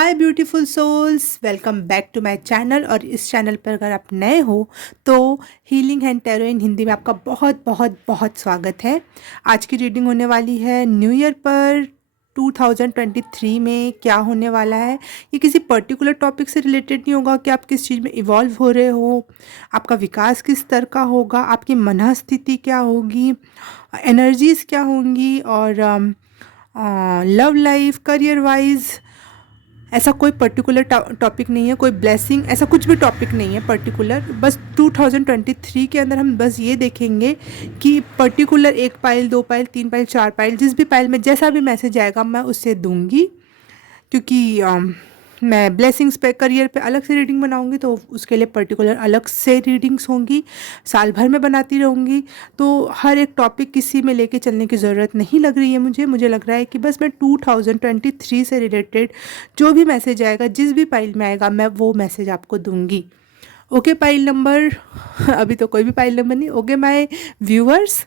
Hi beautiful souls, welcome back to my channel. और इस channel पर अगर आप नए हो तो healing and tarot in Hindi में आपका बहुत बहुत बहुत स्वागत है। आज की रीडिंग होने वाली है न्यू ईयर पर 2023 में क्या होने वाला है। ये किसी पर्टिकुलर टॉपिक से रिलेटेड नहीं होगा कि आप किस चीज़ में इवॉल्व हो रहे हो, आपका विकास किस स्तर का होगा, आपकी मन स्थिति क्या होगी, एनर्जीज़ क्या होंगी, और लव लाइफ, करियर वाइज ऐसा कोई पर्टिकुलर टॉपिक नहीं है, कोई ब्लेसिंग, ऐसा कुछ भी टॉपिक नहीं है पर्टिकुलर। बस 2023 के अंदर हम बस ये देखेंगे कि पर्टिकुलर एक पाइल, दो पाइल, तीन पाइल, चार पाइल, जिस भी पाइल में जैसा भी मैसेज आएगा मैं उससे दूंगी। क्योंकि मैं ब्लेसिंग्स पे, करियर पे अलग से रीडिंग बनाऊंगी तो उसके लिए पर्टिकुलर अलग से रीडिंग्स होंगी। साल भर में बनाती रहूँगी तो हर एक टॉपिक किसी में लेके चलने की ज़रूरत नहीं लग रही है मुझे लग रहा है कि बस मैं 2023 से रिलेटेड जो भी मैसेज आएगा, जिस भी पाइल में आएगा, मैं वो मैसेज आपको दूंगी। ओके पाइल नंबर अभी तो कोई भी पाइल नंबर नहीं। ओके माय व्यूअर्स,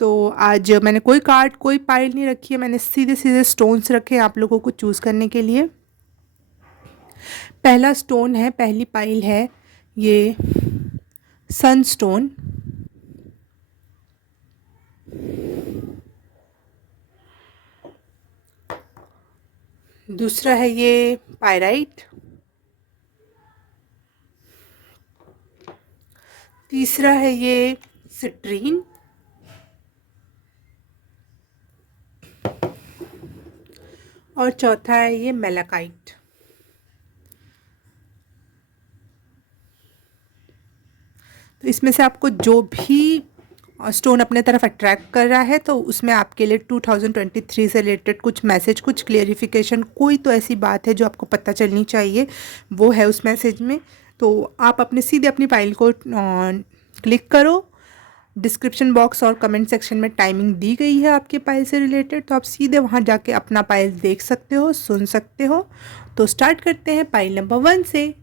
तो आज मैंने कोई कार्ड, कोई पाइल नहीं रखी है, मैंने सीधे सीधे स्टोन्स रखे हैं आप लोगों को चूज़ करने के लिए। पहला स्टोन है, पहली पाइल है ये सनस्टोन। दूसरा है ये पायराइट। तीसरा है ये सिट्रीन। और चौथा है ये मेलाकाइट। तो इसमें से आपको जो भी स्टोन अपने तरफ अट्रैक्ट कर रहा है तो उसमें आपके लिए 2023 से रिलेटेड कुछ मैसेज, कुछ क्लियरिफिकेशन, कोई तो ऐसी बात है जो आपको पता चलनी चाहिए, वो है उस मैसेज में। तो आप अपने सीधे अपनी फाइल को क्लिक करो। डिस्क्रिप्शन बॉक्स और कमेंट सेक्शन में टाइमिंग दी गई है आपके पाइल से रिलेटेड, तो आप सीधे वहाँ जाके अपना पाइल देख सकते हो, सुन सकते हो। तो स्टार्ट करते हैं पाइल नंबर 1 से।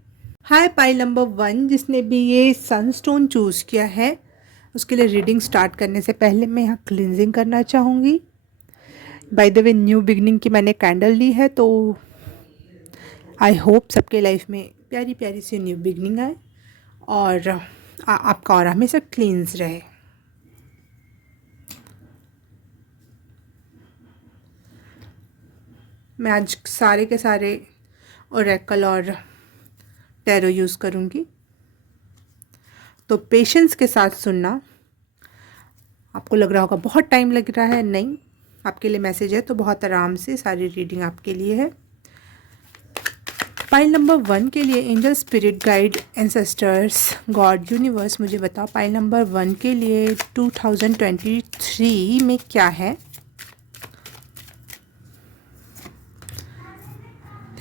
हाय पाइल नंबर 1, जिसने भी ये सनस्टोन चूज़ किया है उसके लिए रीडिंग स्टार्ट करने से पहले मैं यहाँ क्लिनजिंग करना चाहूँगी। By the way, new beginning की मैंने कैंडल ली है, तो आई होप सबके लाइफ में प्यारी प्यारी सी न्यू बिगनिंग आए और आपका और हमेशा क्लींस रहे। मैं आज सारे के सारे ओरेकल और टैरो यूज़ करूँगी, तो पेशेंस के साथ सुनना। आपको लग रहा होगा बहुत टाइम लग रहा है, नहीं, आपके लिए मैसेज है तो बहुत आराम से सारी रीडिंग आपके लिए है। पाइल नंबर 1 के लिए angel, spirit guide, ancestors, God, universe, मुझे बताओ पाइल नंबर 1 के लिए 2023 में क्या है।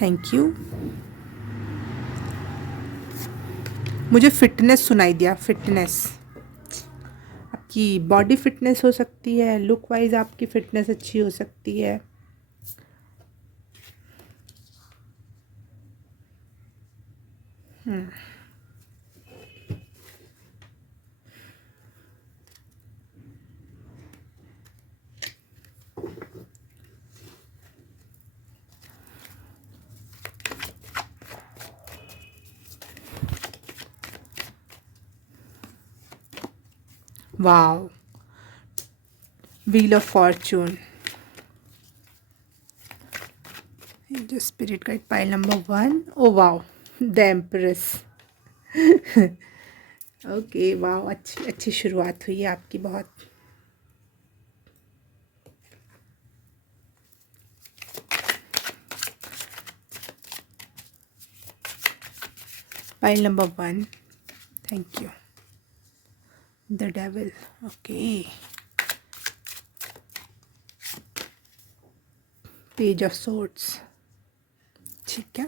Thank you. मुझे फिटनेस सुनाई दिया, फिटनेस। आपकी बॉडी फिटनेस हो सकती है, लुक वाइज आपकी फिटनेस अच्छी हो सकती है। Wow, wheel of fortune. जो spirit guide pile number 1, oh wow, the empress. Okay, wow, अच्छी अच्छी शुरुआत हुई है आपकी बहुत। Pile number 1, thank you. The devil, okay. Page of swords, ठीक है।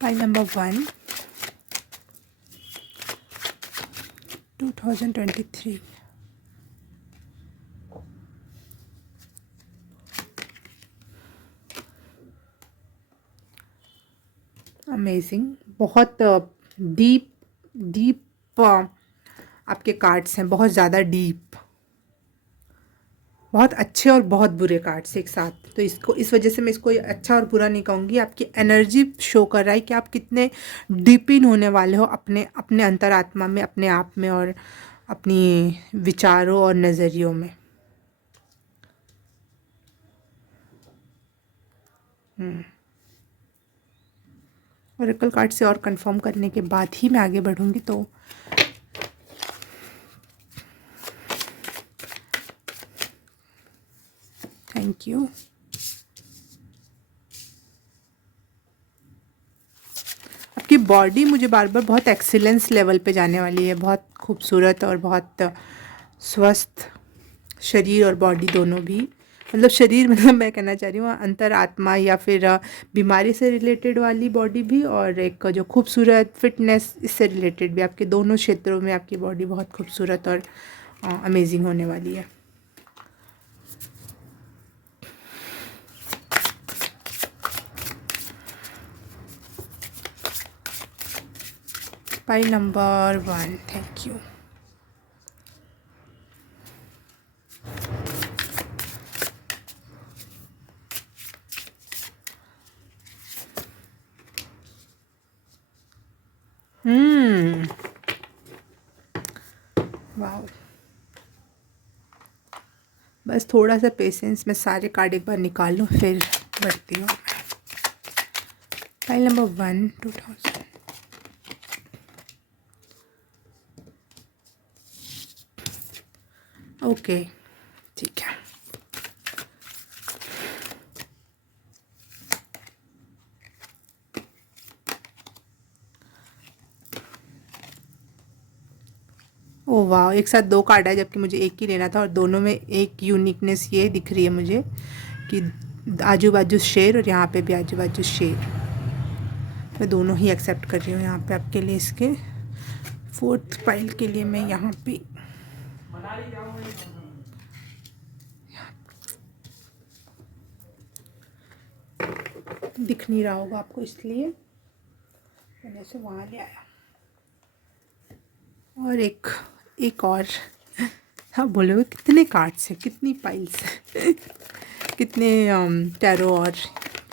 Pile number 1, 2023। अमेजिंग, बहुत डीप डीप आपके कार्ड्स हैं, बहुत ज़्यादा डीप, बहुत अच्छे और बहुत बुरे कार्ड्स एक साथ। तो इसको इस वजह से मैं इसको अच्छा और बुरा नहीं कहूँगी, आपकी एनर्जी शो कर रहा है कि आप कितने डीप इन होने वाले हो अपने अपने अंतरात्मा में, अपने आप में और अपनी विचारों और नज़रियों में। ओरेकल कार्ड से और कंफर्म करने के बाद ही मैं आगे बढ़ूँगी। तो थैंक यू। आपकी बॉडी मुझे बार बार बहुत एक्सीलेंस लेवल पे जाने वाली है, बहुत खूबसूरत और बहुत स्वस्थ शरीर और बॉडी दोनों भी। मतलब शरीर मतलब मैं कहना चाह रही हूँ अंतरात्मा या फिर बीमारी से रिलेटेड वाली बॉडी भी, और एक जो खूबसूरत फिटनेस इससे रिलेटेड भी। आपके दोनों क्षेत्रों में आपकी बॉडी बहुत खूबसूरत और अमेजिंग होने वाली है। Pile number 1, thank you. वाह, बस थोड़ा सा पेशेंस, मैं सारे कार्ड एक बार निकाल लूँ फिर बढ़ती हूँ। File number 1, 2000। ओके, ठीक है। ओ वाह, एक साथ 2 कार्ड है जबकि मुझे एक ही लेना था, और दोनों में एक यूनिकनेस ये दिख रही है मुझे कि आजू बाजू शेर और यहाँ पे भी आजू बाजू शेर। मैं दोनों ही एक्सेप्ट कर रही हूँ यहाँ पे आपके लिए। इसके 4th पाइल के लिए मैं यहाँ पे दिख नहीं रहा होगा आपको, इसलिए मैंने इसे वहाँ ले आया। और एक और हाँ, बोलोगे कितने कार्ड्स हैं, कितनी पाइल्स हैं कितने टैरो और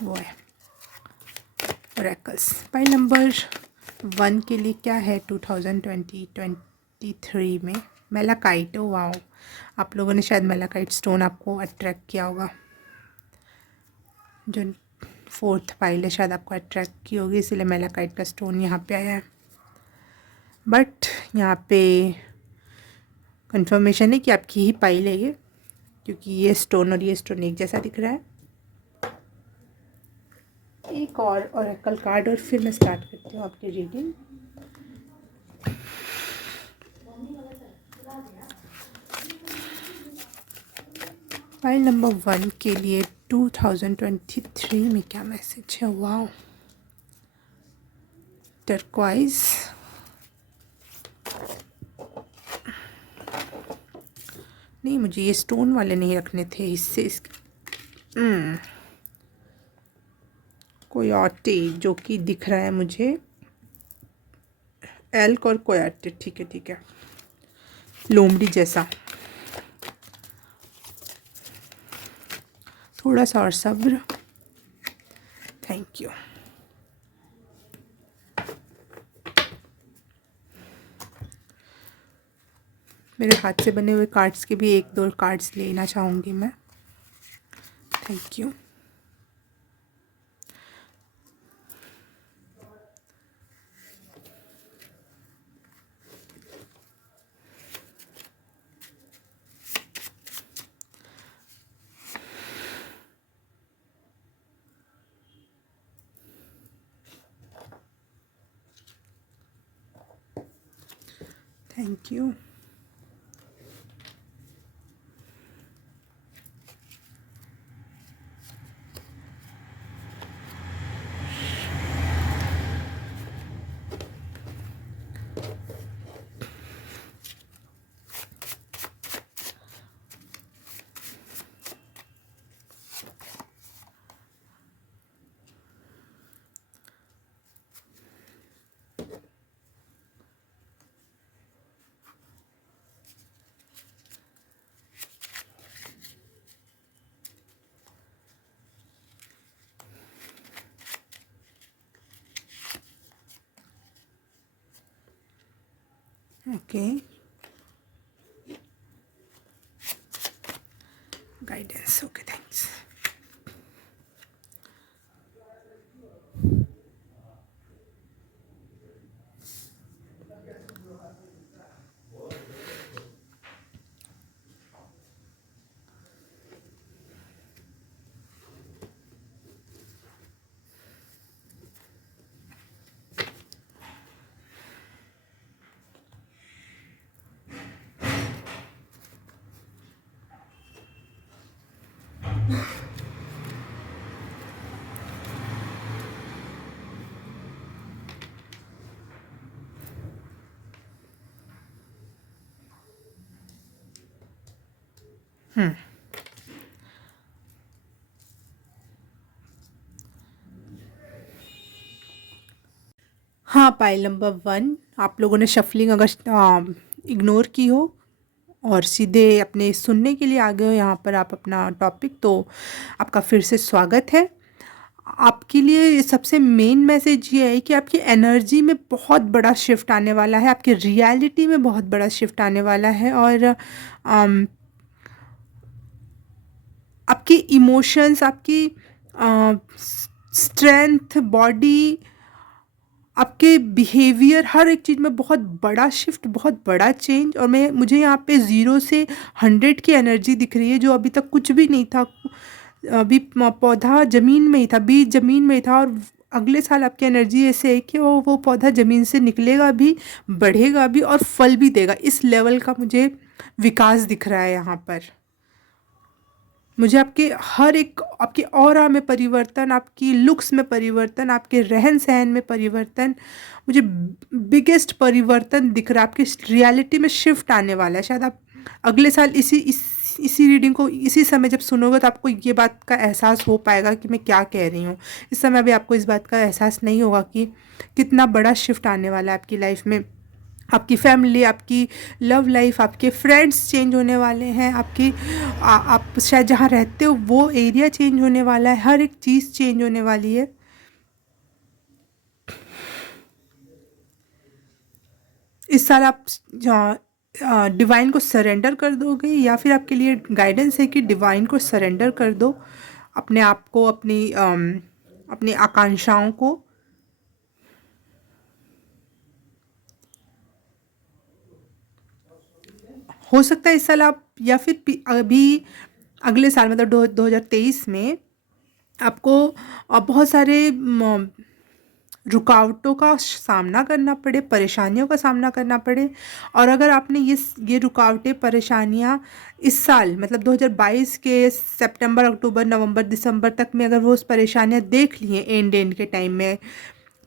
वो है ओरेकल्स। पाइल नंबर 1 के लिए क्या है 2023 में? मेलाकाइट। ओ वाओ, आप लोगों ने शायद मेलाकाइट स्टोन आपको अट्रैक्ट किया होगा। जो 4th पाइल है शायद आपको अट्रैक्ट की होगी, इसीलिए मेलाकाइट का स्टोन यहाँ पे आया है। बट यहाँ पे कंफर्मेशन है कि आपकी ही पाइल है ये, क्योंकि ये स्टोन और ये स्टोन एक जैसा दिख रहा है। एक और ओरेकल कार्ड और फिर मैं स्टार्ट करती हूँ आपकी रीडिंग। फाइल नंबर 1 के लिए 2023 में क्या मैसेज है? वाओ, टर्क्वाइज, नहीं मुझे ये स्टोन वाले नहीं रखने थे, इससे कोयोटे जो कि दिख रहा है मुझे, एल्क और कोयोटे, ठीक है ठीक है, लोमड़ी जैसा। थोड़ा सा और सब्र, थैंक यू। मेरे हाथ से बने हुए कार्ड्स के भी 1-2 कार्ड्स लेना चाहूँगी मैं, thank you. Thank you. Okay, guidance, okay, thanks. हाँ, पाइल नंबर 1, आप लोगों ने शफलिंग अगर इग्नोर की हो और सीधे अपने सुनने के लिए आ गए हो यहाँ पर आप अपना टॉपिक, तो आपका फिर से स्वागत है। आपके लिए सबसे मेन मैसेज ये है कि आपकी एनर्जी में बहुत बड़ा शिफ्ट आने वाला है, आपकी रियलिटी में बहुत बड़ा शिफ्ट आने वाला है, और आपकी इमोशंस, आपकी स्ट्रेंथ, बॉडी, आपके बिहेवियर, हर एक चीज़ में बहुत बड़ा शिफ्ट, बहुत बड़ा चेंज। और मुझे यहाँ पे 0 से 100 की एनर्जी दिख रही है, जो अभी तक कुछ भी नहीं था। अभी पौधा ज़मीन में ही था, बीज ज़मीन में ही था, और अगले साल आपकी एनर्जी ऐसे है कि वो पौधा ज़मीन से निकलेगा भी, बढ़ेगा भी और फल भी देगा। इस लेवल का मुझे विकास दिख रहा है यहाँ पर। मुझे आपके हर एक, आपकी ऑरा में परिवर्तन, आपकी लुक्स में परिवर्तन, आपके रहन सहन में परिवर्तन, मुझे बिगेस्ट परिवर्तन दिख रहा है। आपकी रियलिटी में शिफ्ट आने वाला है। शायद आप अगले साल इसी रीडिंग को इसी समय जब सुनोगे तो आपको ये बात का एहसास हो पाएगा कि मैं क्या कह रही हूँ। इस समय अभी आपको इस बात का एहसास नहीं होगा कि कितना बड़ा शिफ्ट आने वाला है आपकी लाइफ में। आपकी फैमिली, आपकी लव लाइफ, आपके फ्रेंड्स चेंज होने वाले हैं, आप शायद जहाँ रहते हो वो एरिया चेंज होने वाला है, हर एक चीज़ चेंज होने वाली है। इस साल आप डिवाइन को सरेंडर कर दोगे, या फिर आपके लिए गाइडेंस है कि डिवाइन को सरेंडर कर दो, अपने आप को, अपनी आकांक्षाओं को। हो सकता है इस साल आप, या फिर अभी अगले साल मतलब 2023 में आपको बहुत सारे रुकावटों का सामना करना पड़े, परेशानियों का सामना करना पड़े। और अगर आपने ये रुकावटें, परेशानियां इस साल मतलब 2022 के सितंबर, अक्टूबर, नवंबर, दिसंबर तक में अगर वो उस परेशानियां देख ली हैं एंड के टाइम में,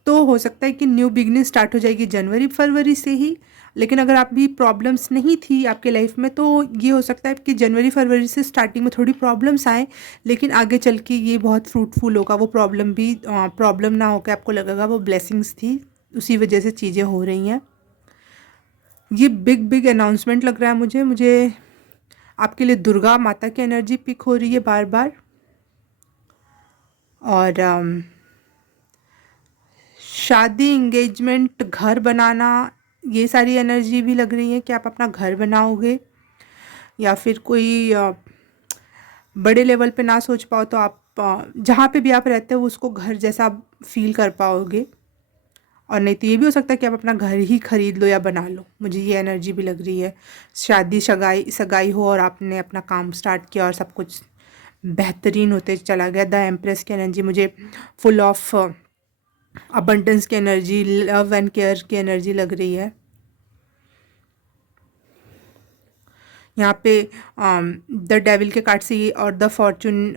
तो हो सकता है कि न्यू बिगनिंग स्टार्ट हो जाएगी जनवरी फरवरी से ही। लेकिन अगर आप भी प्रॉब्लम्स नहीं थी आपके लाइफ में, तो ये हो सकता है कि जनवरी फरवरी से स्टार्टिंग में थोड़ी प्रॉब्लम्स आए, लेकिन आगे चल के ये बहुत फ्रूटफुल होगा। वो प्रॉब्लम भी प्रॉब्लम ना होकर आपको लगेगा वो ब्लेसिंग्स थी, उसी वजह से चीज़ें हो रही हैं। ये बिग बिग अनाउंसमेंट लग रहा है मुझे आपके लिए दुर्गा माता की एनर्जी पिक हो रही है बार बार। और शादी, इंगेजमेंट, घर बनाना, ये सारी एनर्जी भी लग रही है कि आप अपना घर बनाओगे, या फिर कोई बड़े लेवल पे ना सोच पाओ तो आप जहाँ पे भी आप रहते हो उसको घर जैसा फील कर पाओगे। और नहीं तो ये भी हो सकता है कि आप अपना घर ही खरीद लो या बना लो। मुझे ये एनर्जी भी लग रही है। शादी, सगाई हो और आपने अपना काम स्टार्ट किया और सब कुछ बेहतरीन होते चला गया। द एम्प्रेस की एनर्जी मुझे फुल ऑफ अबंडेंस की एनर्जी, लव एंड केयर की एनर्जी लग रही है। यहाँ पे द डेविल के कार्ड से और द फॉर्चून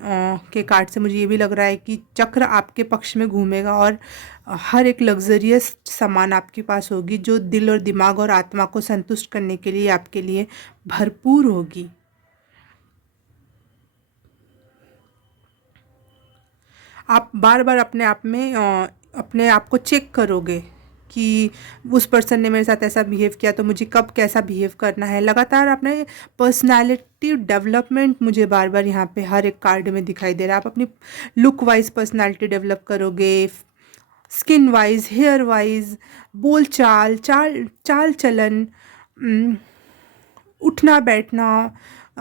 के कार्ड से मुझे ये भी लग रहा है कि चक्र आपके पक्ष में घूमेगा, और हर एक लग्जरियस सामान आपके पास होगी जो दिल और दिमाग और आत्मा को संतुष्ट करने के लिए आपके लिए भरपूर होगी। आप बार बार अपने आप को चेक करोगे कि उस पर्सन ने मेरे साथ ऐसा बिहेव किया तो मुझे कब कैसा बिहेव करना है। लगातार अपने पर्सनालिटी डेवलपमेंट मुझे बार बार यहाँ पे हर एक कार्ड में दिखाई दे रहा है। आप अपनी लुक वाइज पर्सनालिटी डेवलप करोगे, स्किन वाइज, हेयर वाइज, बोल चाल चलन, उठना बैठना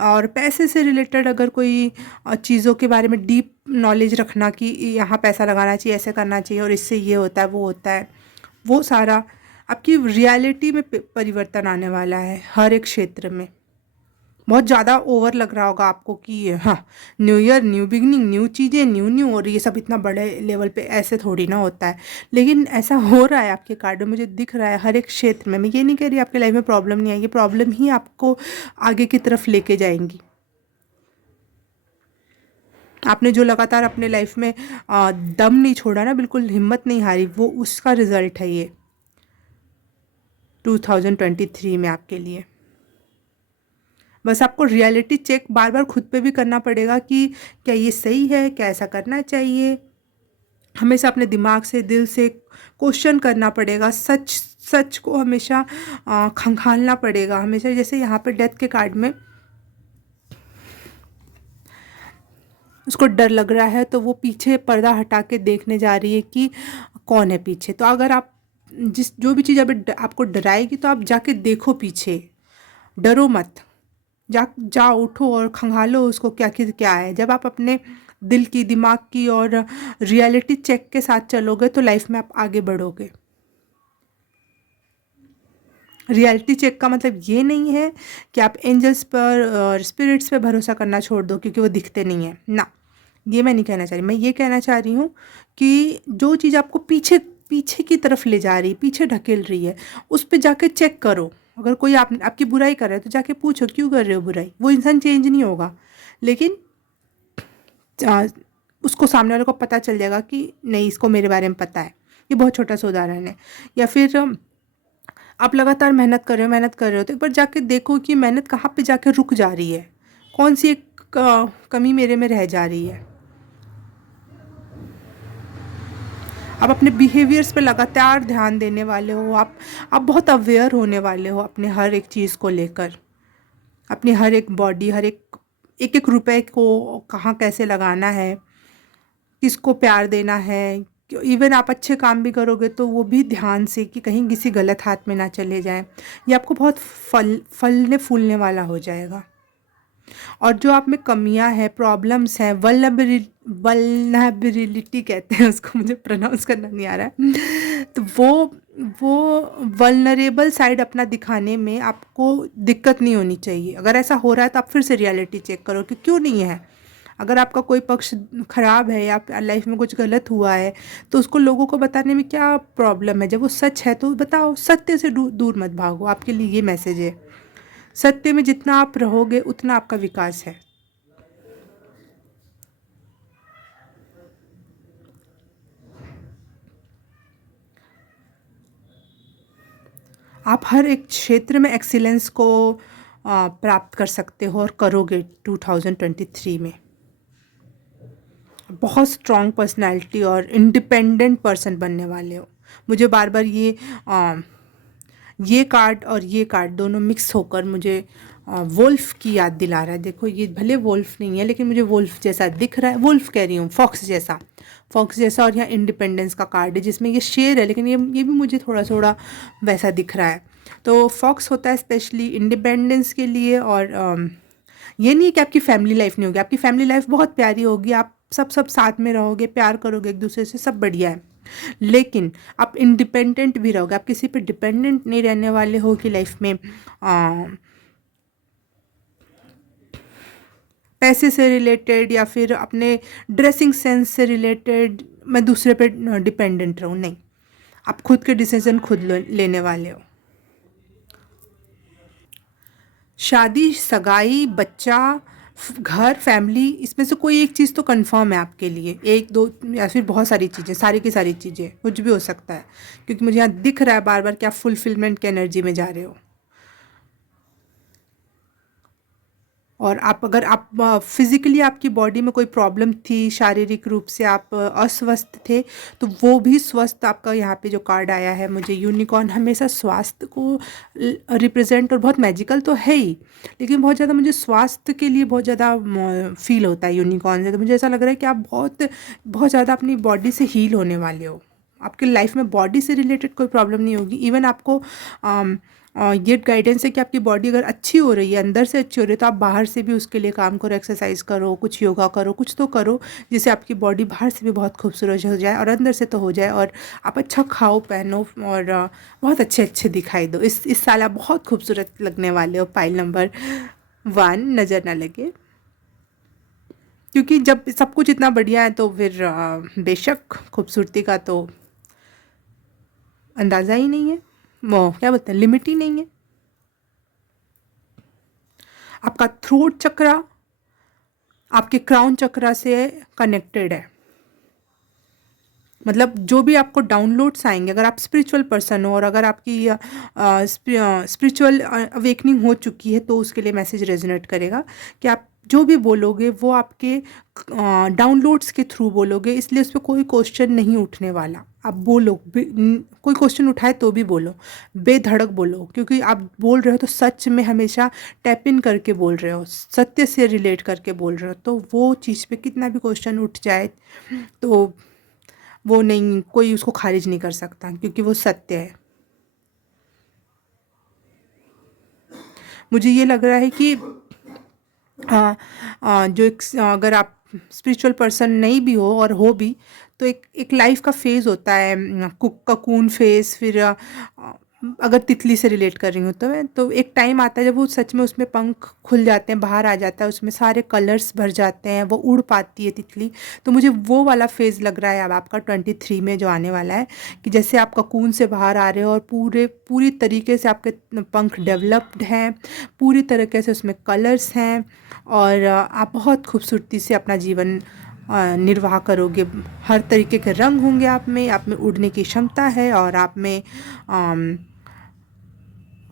और पैसे से रिलेटेड अगर कोई चीज़ों के बारे में डीप नॉलेज रखना कि यहाँ पैसा लगाना चाहिए, ऐसे करना चाहिए और इससे ये होता है वो होता है, वो सारा आपकी रियलिटी में परिवर्तन आने वाला है हर एक क्षेत्र में। बहुत ज़्यादा ओवर लग रहा होगा आपको कि हाँ, new year new beginning, new चीज़ें, न्यू न्यू, और ये सब इतना बड़े लेवल पे ऐसे थोड़ी ना होता है। लेकिन ऐसा हो रहा है आपके कार्ड में, मुझे दिख रहा है हर एक क्षेत्र में। मैं ये नहीं कह रही आपकी लाइफ में प्रॉब्लम नहीं आएगी, प्रॉब्लम ही आपको आगे की तरफ लेके जाएंगी। आपने जो लगातार अपने लाइफ में दम नहीं छोड़ा ना, बिल्कुल हिम्मत नहीं हारी, वो उसका रिजल्ट है ये 2023 में आपके लिए। बस आपको रियलिटी चेक बार बार खुद पे भी करना पड़ेगा कि क्या ये सही है, क्या ऐसा करना चाहिए। हमेशा अपने दिमाग से, दिल से क्वेश्चन करना पड़ेगा, सच सच को हमेशा खंगालना पड़ेगा हमेशा। जैसे यहाँ पे डेथ के कार्ड में उसको डर लग रहा है तो वो पीछे पर्दा हटा के देखने जा रही है कि कौन है पीछे। तो अगर आप जो भी चीज़ अभी आपको डराएगी तो आप जाके देखो पीछे, डरो मत, जा उठो और खंगालो उसको, क्या है। जब आप अपने दिल की, दिमाग की और रियलिटी चेक के साथ चलोगे तो लाइफ में आप आगे बढ़ोगे। रियलिटी चेक का मतलब ये नहीं है कि आप एंजल्स पर और स्पिरिट्स पे भरोसा करना छोड़ दो क्योंकि वो दिखते नहीं हैं ना, ये मैं नहीं कहना चाह रही। मैं ये कहना चाह रही हूँ कि जो चीज़ आपको पीछे पीछे की तरफ ले जा रही, पीछे ढकेल रही है, उस पे जाके चेक करो। अगर कोई आपकी बुराई कर रहा है तो जाके पूछो क्यों कर रहे हो बुराई। वो इंसान चेंज नहीं होगा, लेकिन आ, उसको सामने वाले को पता चल जाएगा कि नहीं, इसको मेरे बारे में पता है। ये बहुत छोटा सा उदाहरण है। या फिर आप लगातार मेहनत कर रहे हो तो एक बार जाके देखो कि मेहनत कहाँ पे जाके रुक जा रही है, कौन सी एक कमी मेरे में रह जा रही है। आप अपने बिहेवियर्स पे लगातार ध्यान देने वाले हो, आप बहुत अवेयर होने वाले हो अपने हर एक चीज़ को लेकर, अपनी हर एक बॉडी, हर एक एक रुपए को कहाँ कैसे लगाना है, किसको प्यार देना है। इवन आप अच्छे काम भी करोगे तो वो भी ध्यान से कि कहीं किसी गलत हाथ में ना चले जाए। ये आपको बहुत फलने फूलने वाला हो जाएगा। और जो आप में कमियां हैं, प्रॉब्लम्स हैं, वल्नरेबिलिटी कहते हैं उसको, मुझे प्रोनाउंस करना नहीं आ रहा है, तो वो वल्नरेबल साइड अपना दिखाने में आपको दिक्कत नहीं होनी चाहिए। अगर ऐसा हो रहा है तो आप फिर से रियलिटी चेक करो कि क्यों नहीं है। अगर आपका कोई पक्ष खराब है या लाइफ में कुछ गलत हुआ है तो उसको लोगों को बताने में क्या प्रॉब्लम है। जब वो सच है तो बताओ, सत्य से दूर मत भागो। आपके लिए ये मैसेज है। सत्य में जितना आप रहोगे उतना आपका विकास है। आप हर एक क्षेत्र में एक्सीलेंस को प्राप्त कर सकते हो और करोगे 2023 में। बहुत स्ट्रॉन्ग पर्सनालिटी और इंडिपेंडेंट पर्सन बनने वाले हो। मुझे बार बार ये कार्ड और ये कार्ड दोनों मिक्स होकर मुझे वुल्फ की याद दिला रहा है। देखो, ये भले वुल्फ नहीं है लेकिन मुझे वुल्फ जैसा दिख रहा है। वुल्फ कह रही हूँ, फॉक्स जैसा। और यहाँ इंडिपेंडेंस का कार्ड है जिसमें ये शेर है, लेकिन ये भी मुझे थोड़ा थोड़ा वैसा दिख रहा है। तो फॉक्स होता है स्पेशली इंडिपेंडेंस के लिए। और ये नहीं कि आपकी फैमिली लाइफ नहीं होगी, आपकी फैमिली लाइफ बहुत प्यारी होगी, आप सब साथ में रहोगे, प्यार करोगे एक दूसरे से, सब बढ़िया है। लेकिन आप इंडिपेंडेंट भी रहोगे, आप किसी पे डिपेंडेंट नहीं रहने वाले हो कि लाइफ में पैसे से रिलेटेड या फिर अपने ड्रेसिंग सेंस से रिलेटेड मैं दूसरे पे डिपेंडेंट रहूँ। नहीं, आप खुद के डिसीजन खुद लेने वाले हो। शादी, सगाई, बच्चा, घर, फैमिली, इसमें से कोई एक चीज़ तो कंफर्म है आपके लिए। एक दो या फिर बहुत सारी चीज़ें, सारी की सारी चीज़ें, कुछ भी हो सकता है, क्योंकि मुझे यहाँ दिख रहा है बार बार कि आप फुलफिलमेंट की एनर्जी में जा रहे हो। और अगर आप फिज़िकली आपकी बॉडी में कोई प्रॉब्लम थी, शारीरिक रूप से आप अस्वस्थ थे, तो वो भी स्वस्थ आपका यहाँ पे जो कार्ड आया है मुझे, यूनिकॉर्न हमेशा स्वास्थ्य को रिप्रेजेंट, और बहुत मैजिकल तो है ही, लेकिन बहुत ज़्यादा मुझे स्वास्थ्य के लिए बहुत ज़्यादा फील होता है यूनिकॉर्न से। तो मुझे ऐसा लग रहा है कि आप बहुत बहुत ज़्यादा अपनी बॉडी से हील होने वाले हो। आपके लाइफ में बॉडी से रिलेटेड कोई प्रॉब्लम नहीं होगी। इवन आपको ये गाइडेंस है कि आपकी बॉडी अगर अच्छी हो रही है, अंदर से अच्छी हो रही है, तो आप बाहर से भी उसके लिए काम करो, एक्सरसाइज करो, कुछ योगा करो, कुछ तो करो जिससे आपकी बॉडी बाहर से भी बहुत खूबसूरत हो जाए और अंदर से तो हो जाए, और आप अच्छा खाओ पहनो और बहुत अच्छे अच्छे दिखाई दो। इस साल आप बहुत खूबसूरत लगने वाले हो। पाइल नंबर 1, नज़र ना लगे, क्योंकि जब सब कुछ इतना बढ़िया है तो फिर बेशक खूबसूरती का तो अंदाज़ा ही नहीं है, वो क्या बोलते हैं, लिमिट ही नहीं है। आपका थ्रोट चक्रा आपके क्राउन चक्रा से कनेक्टेड है। मतलब जो भी आपको डाउनलोड्स आएंगे, अगर आप स्पिरिचुअल पर्सन हो और अगर आपकी स्पिरिचुअल अवेकनिंग हो चुकी है, तो उसके लिए मैसेज रेजोनेट करेगा कि आप जो भी बोलोगे वो आपके डाउनलोड्स के थ्रू बोलोगे, इसलिए उस पर कोई क्वेश्चन नहीं उठने वाला। आप बोलो, कोई क्वेश्चन उठाए तो भी बोलो, बेधड़क बोलो, क्योंकि आप बोल रहे हो तो सच में हमेशा टैप इन करके बोल रहे हो, सत्य से रिलेट करके बोल रहे हो। तो वो चीज़ पे कितना भी क्वेश्चन उठ जाए तो वो नहीं, कोई उसको खारिज नहीं कर सकता, क्योंकि वो सत्य है। मुझे ये लग रहा है कि जो अगर आप स्पिरिचुअल पर्सन नहीं भी हो और हो भी, तो एक लाइफ का फेज़ होता है, कुक ककून फेज़, फिर अगर तितली से रिलेट कर रही हूँ तो मैं, तो एक टाइम आता है जब वो सच में उसमें पंख खुल जाते हैं, बाहर आ जाता है, उसमें सारे कलर्स भर जाते हैं, वो उड़ पाती है तितली। तो मुझे वो वाला फेज़ लग रहा है अब आपका 23 में जो आने वाला है, कि जैसे आप ककून से बाहर आ रहे हो और पूरी तरीके से आपके पंख डेवलप्ड हैं, पूरी तरीके से उसमें कलर्स हैं, और आप बहुत खूबसूरती से अपना जीवन निर्वाह करोगे। हर तरीके के रंग होंगे आप में उड़ने की क्षमता है, और आप में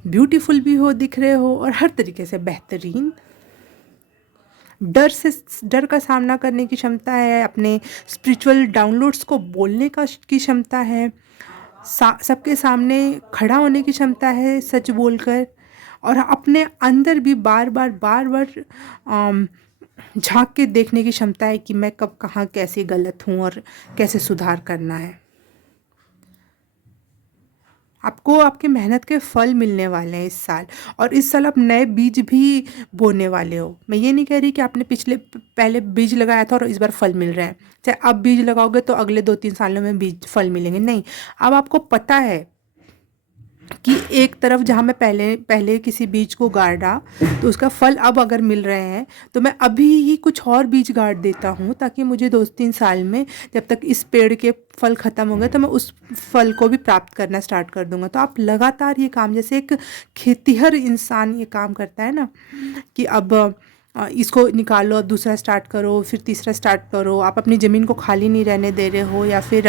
ब्यूटीफुल भी हो, दिख रहे हो, और हर तरीके से बेहतरीन। डर का सामना करने की क्षमता है, अपने स्पिरिचुअल डाउनलोड्स को बोलने की क्षमता है, सबके सामने खड़ा होने की क्षमता है सच बोलकर, और अपने अंदर भी बार बार झांक के देखने की क्षमता है कि मैं कब कहाँ कैसे गलत हूँ और कैसे सुधार करना है। आपको आपके मेहनत के फल मिलने वाले हैं इस साल, और इस साल आप नए बीज भी बोने वाले हो। मैं ये नहीं कह रही कि आपने पहले बीज लगाया था और इस बार फल मिल रहे हैं, चाहे अब बीज लगाओगे तो अगले 2-3 सालों में बीज फल मिलेंगे, नहीं। अब आपको पता है कि एक तरफ जहाँ मैं पहले किसी बीज को गाड़ा तो उसका फल अब अगर मिल रहे हैं, तो मैं अभी ही कुछ और बीज गाड़ देता हूँ, ताकि मुझे 2-3 साल में जब तक इस पेड़ के फल ख़त्म हो गए तो मैं उस फल को भी प्राप्त करना स्टार्ट कर दूँगा। तो आप लगातार ये काम, जैसे एक खेतिहर इंसान ये काम करता है ना, कि अब इसको निकालो, दूसरा स्टार्ट करो, फिर तीसरा स्टार्ट करो। आप अपनी ज़मीन को खाली नहीं रहने दे रहे हो, या फिर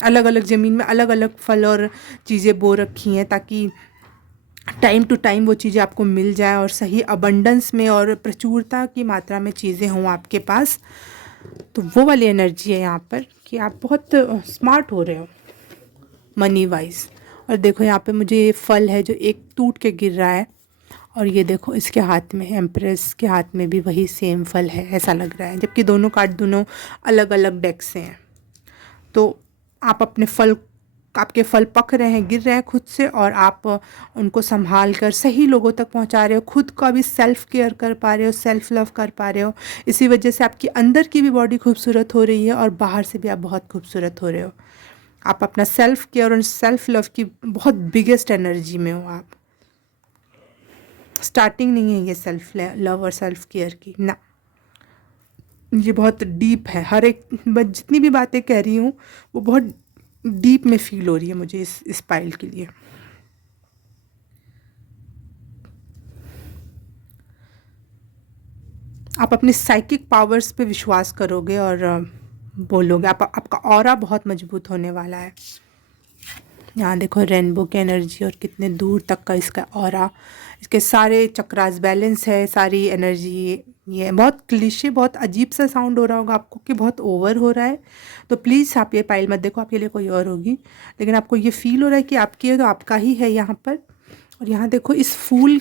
अलग अलग ज़मीन में अलग अलग फल और चीज़ें बो रखी हैं, ताकि टाइम टू टाइम वो चीज़ें आपको मिल जाए, और सही अबंडेंस में और प्रचुरता की मात्रा में चीज़ें हों आपके पास। तो वो वाली एनर्जी है यहाँ पर कि आप बहुत स्मार्ट हो रहे हो मनी वाइज। और देखो यहाँ पे मुझे ये फल है जो एक टूट के गिर रहा है, और ये देखो इसके हाथ में, एम्प्रेस के हाथ में भी वही सेम फल है, ऐसा लग रहा है, जबकि दोनों कार्ड दोनों अलग अलग डेक से हैं। तो आप आपके फल पक रहे हैं, गिर रहे हैं खुद से, और आप उनको संभाल कर सही लोगों तक पहुंचा रहे हो, खुद का भी सेल्फ केयर कर पा रहे हो, सेल्फ लव कर पा रहे हो। इसी वजह से आपकी अंदर की भी बॉडी खूबसूरत हो रही है, और बाहर से भी आप बहुत खूबसूरत हो रहे हो। आप अपना सेल्फ केयर और सेल्फ लव की बहुत बिगेस्ट एनर्जी में हो आप। स्टार्टिंग नहीं है ये सेल्फ लव और सेल्फ केयर की ना, ये बहुत डीप है। हर एक जितनी भी बातें कह रही हूँ वो बहुत डीप में फील हो रही है मुझे इस पाइल के लिए। आप अपनी साइकिक पावर्स पे विश्वास करोगे और बोलोगे, आपका ऑरा बहुत मजबूत होने वाला है। यहाँ देखो रेनबो की एनर्जी, और कितने दूर तक का इसका ऑरा, इसके सारे चक्रास बैलेंस है, सारी एनर्जी। ये बहुत क्लीशे, बहुत अजीब सा साउंड हो रहा होगा आपको कि बहुत ओवर हो रहा है, तो प्लीज़ आप ये पाइल मत देखो, आपके लिए कोई और होगी, लेकिन आपको ये फील हो रहा है कि आपकी है तो आपका ही है यहाँ पर। और यहाँ देखो इस फूल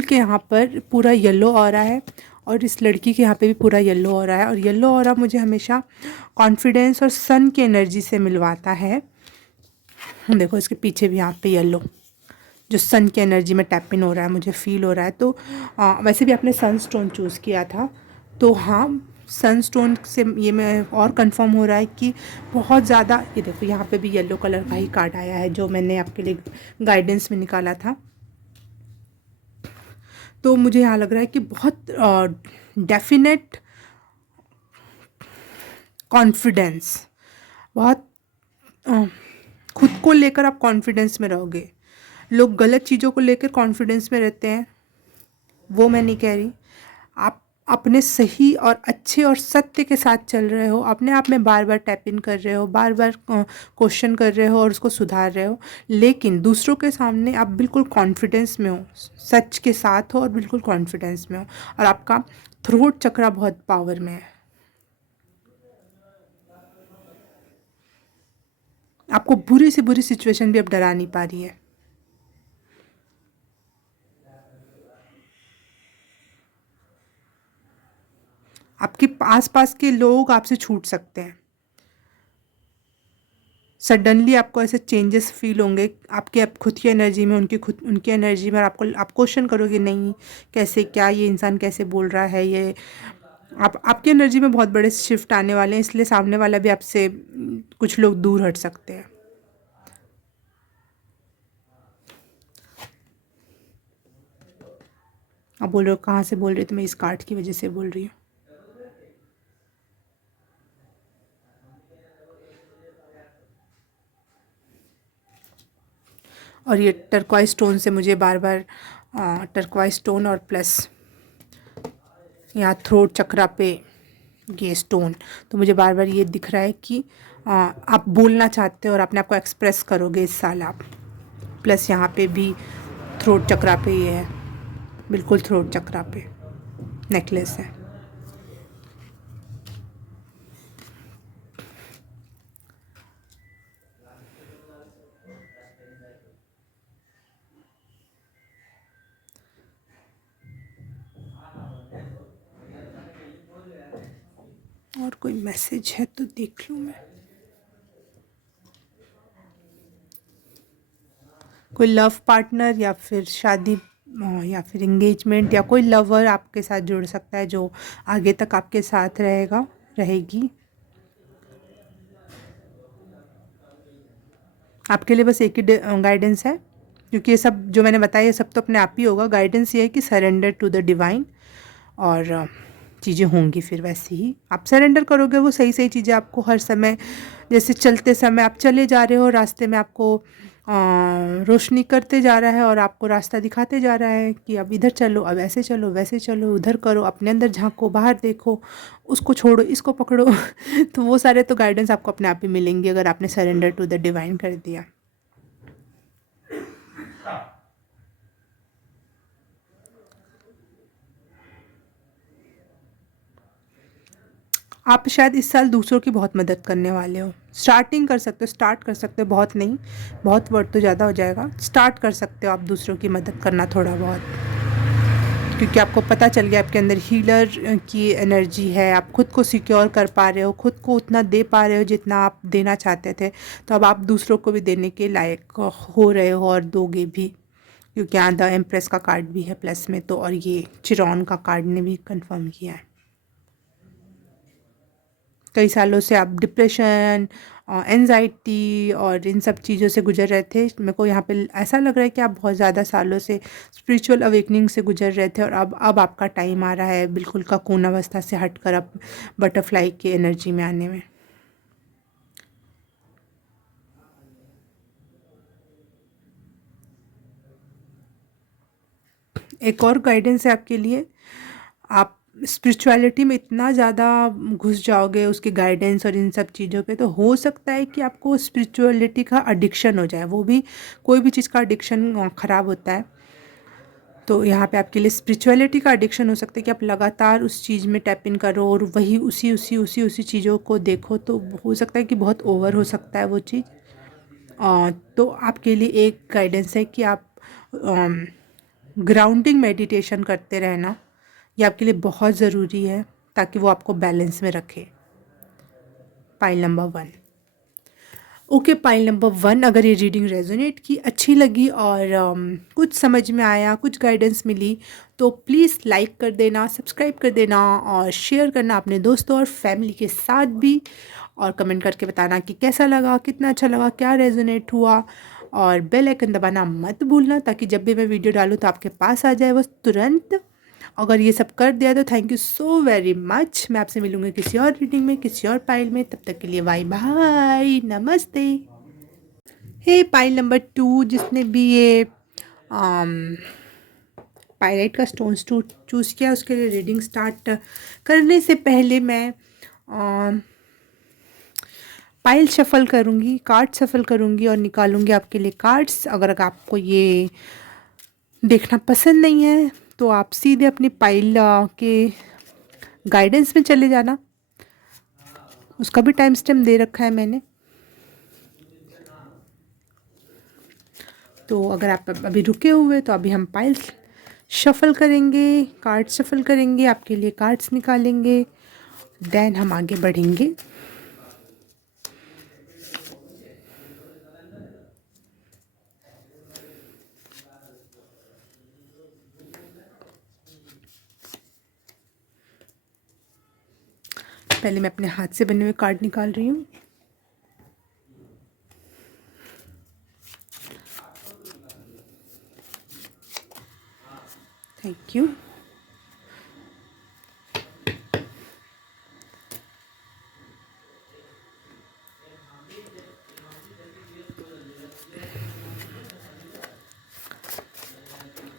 के यहाँ पर पूरा येलो ऑरा है, और इस लड़की के यहाँ पे भी पूरा येलो ऑरा है, और येलो ऑरा मुझे हमेशा कॉन्फिडेंस और सन की एनर्जी से मिलवाता है। देखो इसके पीछे भी यहाँ पे येलो, जो सन की एनर्जी में टैप इन हो रहा है, मुझे फील हो रहा है। तो वैसे भी आपने सन स्टोन चूज़ किया था, तो हाँ सन स्टोन से ये मैं और कंफर्म हो रहा है कि बहुत ज़्यादा, ये देखो यहाँ पे भी येलो कलर का ही कार्ड आया है जो मैंने आपके लिए गाइडेंस में निकाला था। तो मुझे यहाँ लग रहा है कि बहुत डेफिनेट कॉन्फिडेंस, बहुत खुद को लेकर आप कॉन्फिडेंस में रहोगे। लोग गलत चीज़ों को लेकर कॉन्फिडेंस में रहते हैं, वो मैं नहीं कह रही। आप अपने सही और अच्छे और सत्य के साथ चल रहे हो, अपने आप में बार बार टैप इन कर रहे हो, बार बार क्वेश्चन कर रहे हो और उसको सुधार रहे हो, लेकिन दूसरों के सामने आप बिल्कुल कॉन्फिडेंस में हो, सच के साथ हो और बिल्कुल कॉन्फिडेंस में हो, और आपका थ्रोट चक्रा बहुत पावर में है। आपको बुरी से बुरी सिचुएशन भी अब डरा नहीं पा रही है। आपके आसपास के लोग आपसे छूट सकते हैं, सडनली आपको ऐसे चेंजेस फील होंगे आपके, आप खुद की एनर्जी में, उनकी एनर्जी में, और आप क्वेश्चन करोगे नहीं कैसे, क्या ये इंसान कैसे बोल रहा है, ये आपकी एनर्जी में बहुत बड़े शिफ्ट आने वाले हैं, इसलिए सामने वाला भी आपसे कुछ लोग दूर हट सकते हैं। आप बोल रहे हो कहाँ से बोल रही हो, तो मैं इस कार्ड की वजह से बोल रही हूँ। और ये टर्क्वाइज स्टोन से मुझे बार बार टर्क्वाइज स्टोन और प्लस यहाँ थ्रोट चक्रा पे ये स्टोन, तो मुझे बार बार ये दिख रहा है कि आप बोलना चाहते हो और अपने आप को एक्सप्रेस करोगे इस साल आप। प्लस यहाँ पे भी थ्रोट चक्रा पे ये है, बिल्कुल थ्रोट चक्रा पे नेकलेस है। और कोई मैसेज है तो देख लूँ मैं। कोई लव पार्टनर या फिर शादी या फिर एंगेजमेंट, या कोई लवर आपके साथ जुड़ सकता है जो आगे तक आपके साथ रहेगा, रहेगी। आपके लिए बस एक ही गाइडेंस है, क्योंकि ये सब जो मैंने बताया ये सब तो अपने आप ही होगा। गाइडेंस ये है कि सरेंडर टू द डिवाइन, और चीज़ें होंगी फिर वैसे ही आप सरेंडर करोगे, वो सही सही चीज़ें आपको हर समय, जैसे चलते समय आप चले जा रहे हो, रास्ते में आपको रोशनी करते जा रहा है और आपको रास्ता दिखाते जा रहा है कि अब इधर चलो, अब ऐसे चलो, वैसे चलो, उधर करो, अपने अंदर झांको, बाहर देखो, उसको छोड़ो, इसको पकड़ो तो वो सारे तो गाइडेंस आपको अपने आप ही मिलेंगे अगर आपने सरेंडर टू द डिवाइन कर दिया। आप शायद इस साल दूसरों की बहुत मदद करने वाले हो, स्टार्टिंग कर सकते हो, स्टार्ट कर सकते हो, बहुत नहीं, बहुत वर्ड तो ज़्यादा हो जाएगा, स्टार्ट कर सकते हो आप दूसरों की मदद करना थोड़ा बहुत, क्योंकि आपको पता चल गया आपके अंदर हीलर की एनर्जी है, आप खुद को सिक्योर कर पा रहे हो, खुद को उतना दे पा रहे हो जितना आप देना चाहते थे, तो अब आप दूसरों को भी देने के लायक हो रहे हो और दोगे भी, क्योंकि यहाँ द एम्प्रेस का कार्ड भी है प्लस में, तो और ये चिरॉन का कार्ड ने भी कंफर्म किया है। कई सालों से आप डिप्रेशन, एंजाइटी और इन सब चीज़ों से गुजर रहे थे। मेरे को यहाँ पे ऐसा लग रहा है कि आप बहुत ज़्यादा सालों से स्पिरिचुअल अवेकनिंग से गुजर रहे थे, और अब आपका टाइम आ रहा है बिल्कुल ककून अवस्था से हटकर अब बटरफ्लाई की एनर्जी में आने में। एक और गाइडेंस है आपके लिए, आप स्पिरिचुअलिटी में इतना ज़्यादा घुस जाओगे उसके गाइडेंस और इन सब चीज़ों पे, तो हो सकता है कि आपको स्पिरिचुअलिटी का एडिक्शन हो जाए। वो भी, कोई भी चीज़ का एडिक्शन ख़राब होता है, तो यहाँ पे आपके लिए स्पिरिचुअलिटी का एडिक्शन हो सकता है कि आप लगातार उस चीज़ में टैप इन करो और वही उसी चीज़ों को देखो, तो हो सकता है कि बहुत ओवर हो सकता है वो चीज़। तो आपके लिए एक गाइडेंस है कि आप ग्राउंडिंग मेडिटेशन करते रहना, ये आपके लिए बहुत ज़रूरी है ताकि वो आपको बैलेंस में रखे। Pile number 1। Okay, pile number 1, अगर ये रीडिंग रेजोनेट की, अच्छी लगी और कुछ समझ में आया, कुछ गाइडेंस मिली, तो प्लीज़ लाइक कर देना, सब्सक्राइब कर देना और शेयर करना अपने दोस्तों और फैमिली के साथ भी। और कमेंट करके बताना कि कैसा लगा, कितना अच्छा लगा, क्या रेजोनेट हुआ। और बेल आइकन दबाना मत भूलना, ताकि जब भी मैं वीडियो डालूँ तो आपके पास आ जाए वो तुरंत। अगर ये सब कर दिया तो thank you so very much. मैं आपसे मिलूँगी किसी और रीडिंग में, किसी और पाइल में। तब तक के लिए बाय बाय, नमस्ते। हे पाइल नंबर 2, जिसने भी ये पायलाइट का स्टोन्स टू चूज़ किया, उसके लिए रीडिंग स्टार्ट करने से पहले मैं पाइल शफल करूँगी, कार्ड शफल करूँगी और निकालूँगी आपके लिए कार्ड्स। अगर आपको ये देखना पसंद नहीं है तो आप सीधे अपनी पाइल के गाइडेंस में चले जाना, उसका भी टाइम स्टैम्प दे रखा है मैंने। तो अगर आप अभी रुके हुए तो अभी हम पाइल शफल करेंगे, कार्ड शफल करेंगे, आपके लिए कार्ड्स निकालेंगे, देन हम आगे बढ़ेंगे। पहले मैं अपने हाथ से बने हुए कार्ड निकाल रही हूँ। Thank you.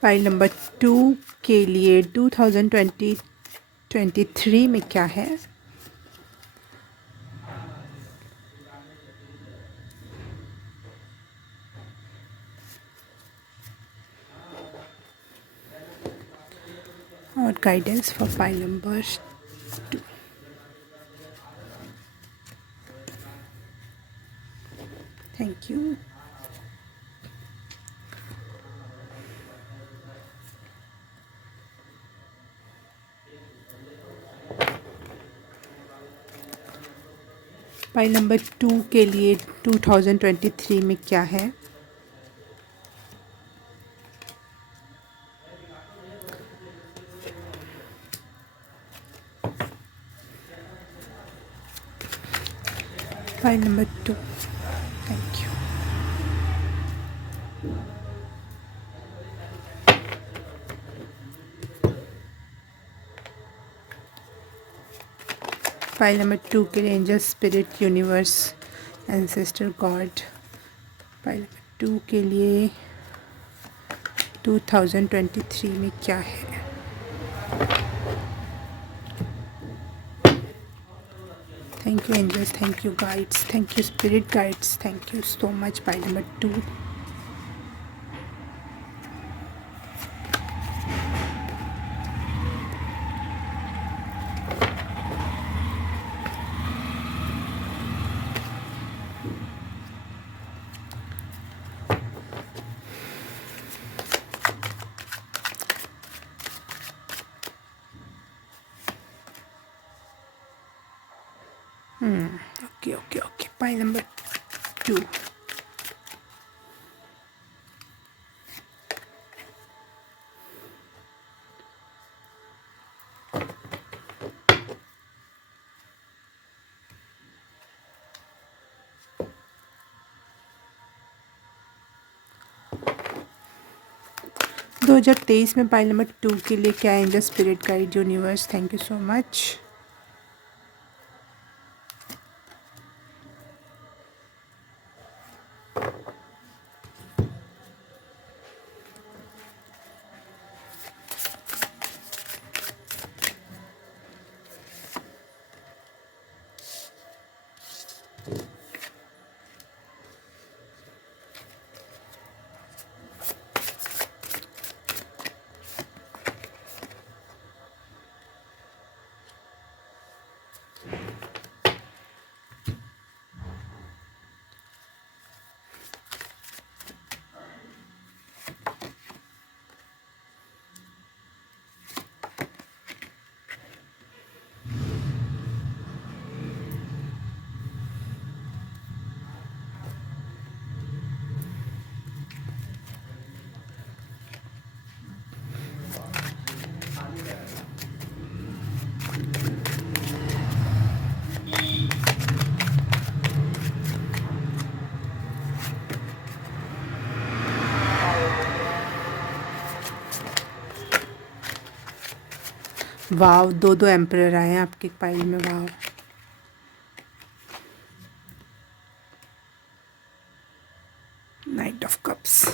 फाइल नंबर 2 के लिए 2023 में क्या है? और guidance for file number 2। Thank you. File number 2 के लिए 2023 में क्या है? File number 2। Thank you. File number 2 के लिए angel, spirit, universe, ancestor, god. File number 2 के लिए 2023 में क्या है? Thank you angels, thank you guides, thank you spirit guides, thank you so much. File number 2। Okay, file number 2। 2023 में file number 2 के लिए क्या है? Angel, spirit guide, universe, thank you so much. Wow, दो दो एम्परर आए हैं आपके पाइल में। Wow. Knight of cups.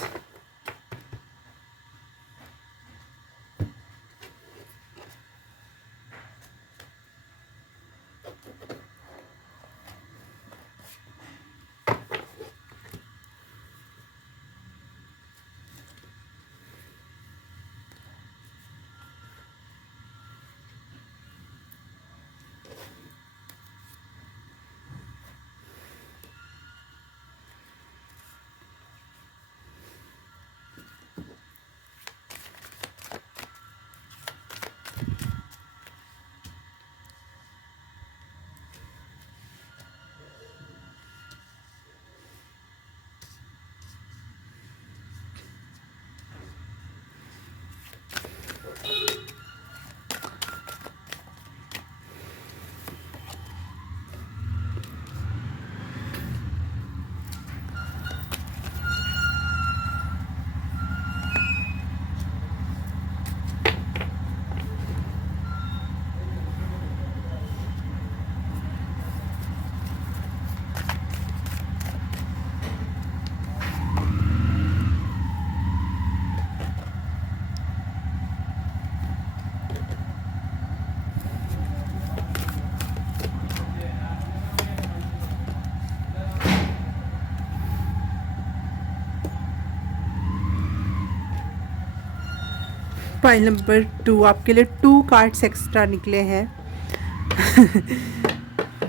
Pile number 2 आपके लिए 2 कार्ड्स एक्स्ट्रा निकले हैं।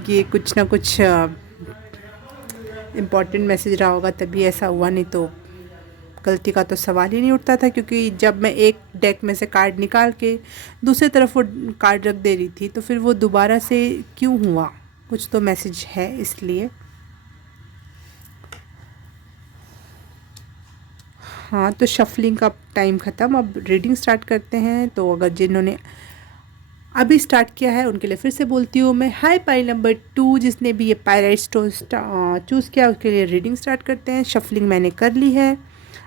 ये कुछ ना कुछ इम्पॉर्टेंट मैसेज रहा होगा तभी ऐसा हुआ, नहीं तो गलती का तो सवाल ही नहीं उठता था। क्योंकि जब मैं एक डेक में से कार्ड निकाल के दूसरी तरफ वो कार्ड रख दे रही थी तो फिर वो दोबारा से क्यों हुआ, कुछ तो मैसेज है इसलिए। हाँ, तो शफलिंग का टाइम ख़त्म, अब रीडिंग स्टार्ट करते हैं। तो अगर जिन्होंने अभी स्टार्ट किया है उनके लिए फिर से बोलती हूँ मैं, हाय पाइल नंबर 2, जिसने भी ये पायराइट स्टोन चूज़ किया उसके लिए रीडिंग स्टार्ट करते हैं। शफलिंग मैंने कर ली है।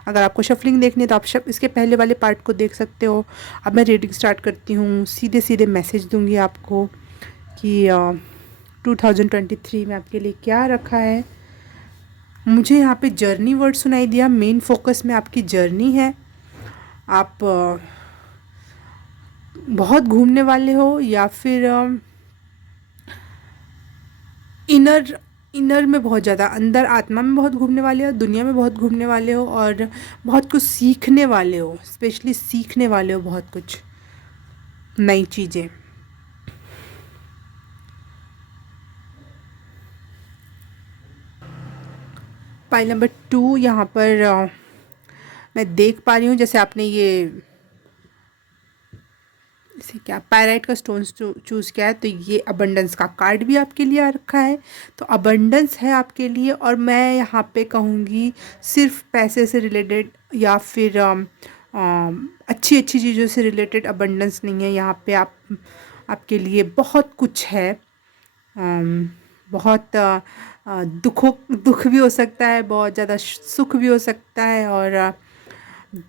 अगर आपको शफलिंग देखनी है तो आप इसके पहले वाले पार्ट को देख सकते हो। अब मैं रीडिंग स्टार्ट करती हूँ। सीधे सीधे मैसेज दूँगी आपको कि 2023 में आपके लिए क्या रखा है। मुझे यहाँ पे जर्नी वर्ड सुनाई दिया। मेन फोकस में आपकी जर्नी है। आप बहुत घूमने वाले हो या फिर इनर में बहुत ज़्यादा, अंदर आत्मा में बहुत घूमने वाले हो, दुनिया में बहुत घूमने वाले हो और बहुत कुछ सीखने वाले हो। स्पेशली सीखने वाले हो बहुत कुछ नई चीज़ें। पाइल नंबर 2 यहाँ पर मैं देख पा रही हूँ, जैसे आपने ये इसे क्या पैराइट का स्टोन्स चूज़ किया है तो ये अबंडेंस का कार्ड भी आपके लिए आ रखा है। तो अबंडेंस है आपके लिए। और मैं यहाँ पे कहूँगी सिर्फ पैसे से रिलेटेड या फिर अच्छी अच्छी चीज़ों से रिलेटेड अबंडेंस नहीं है। यहाँ पे आपके लिए बहुत कुछ है। बहुत दुख भी हो सकता है, बहुत ज़्यादा सुख भी हो सकता है। और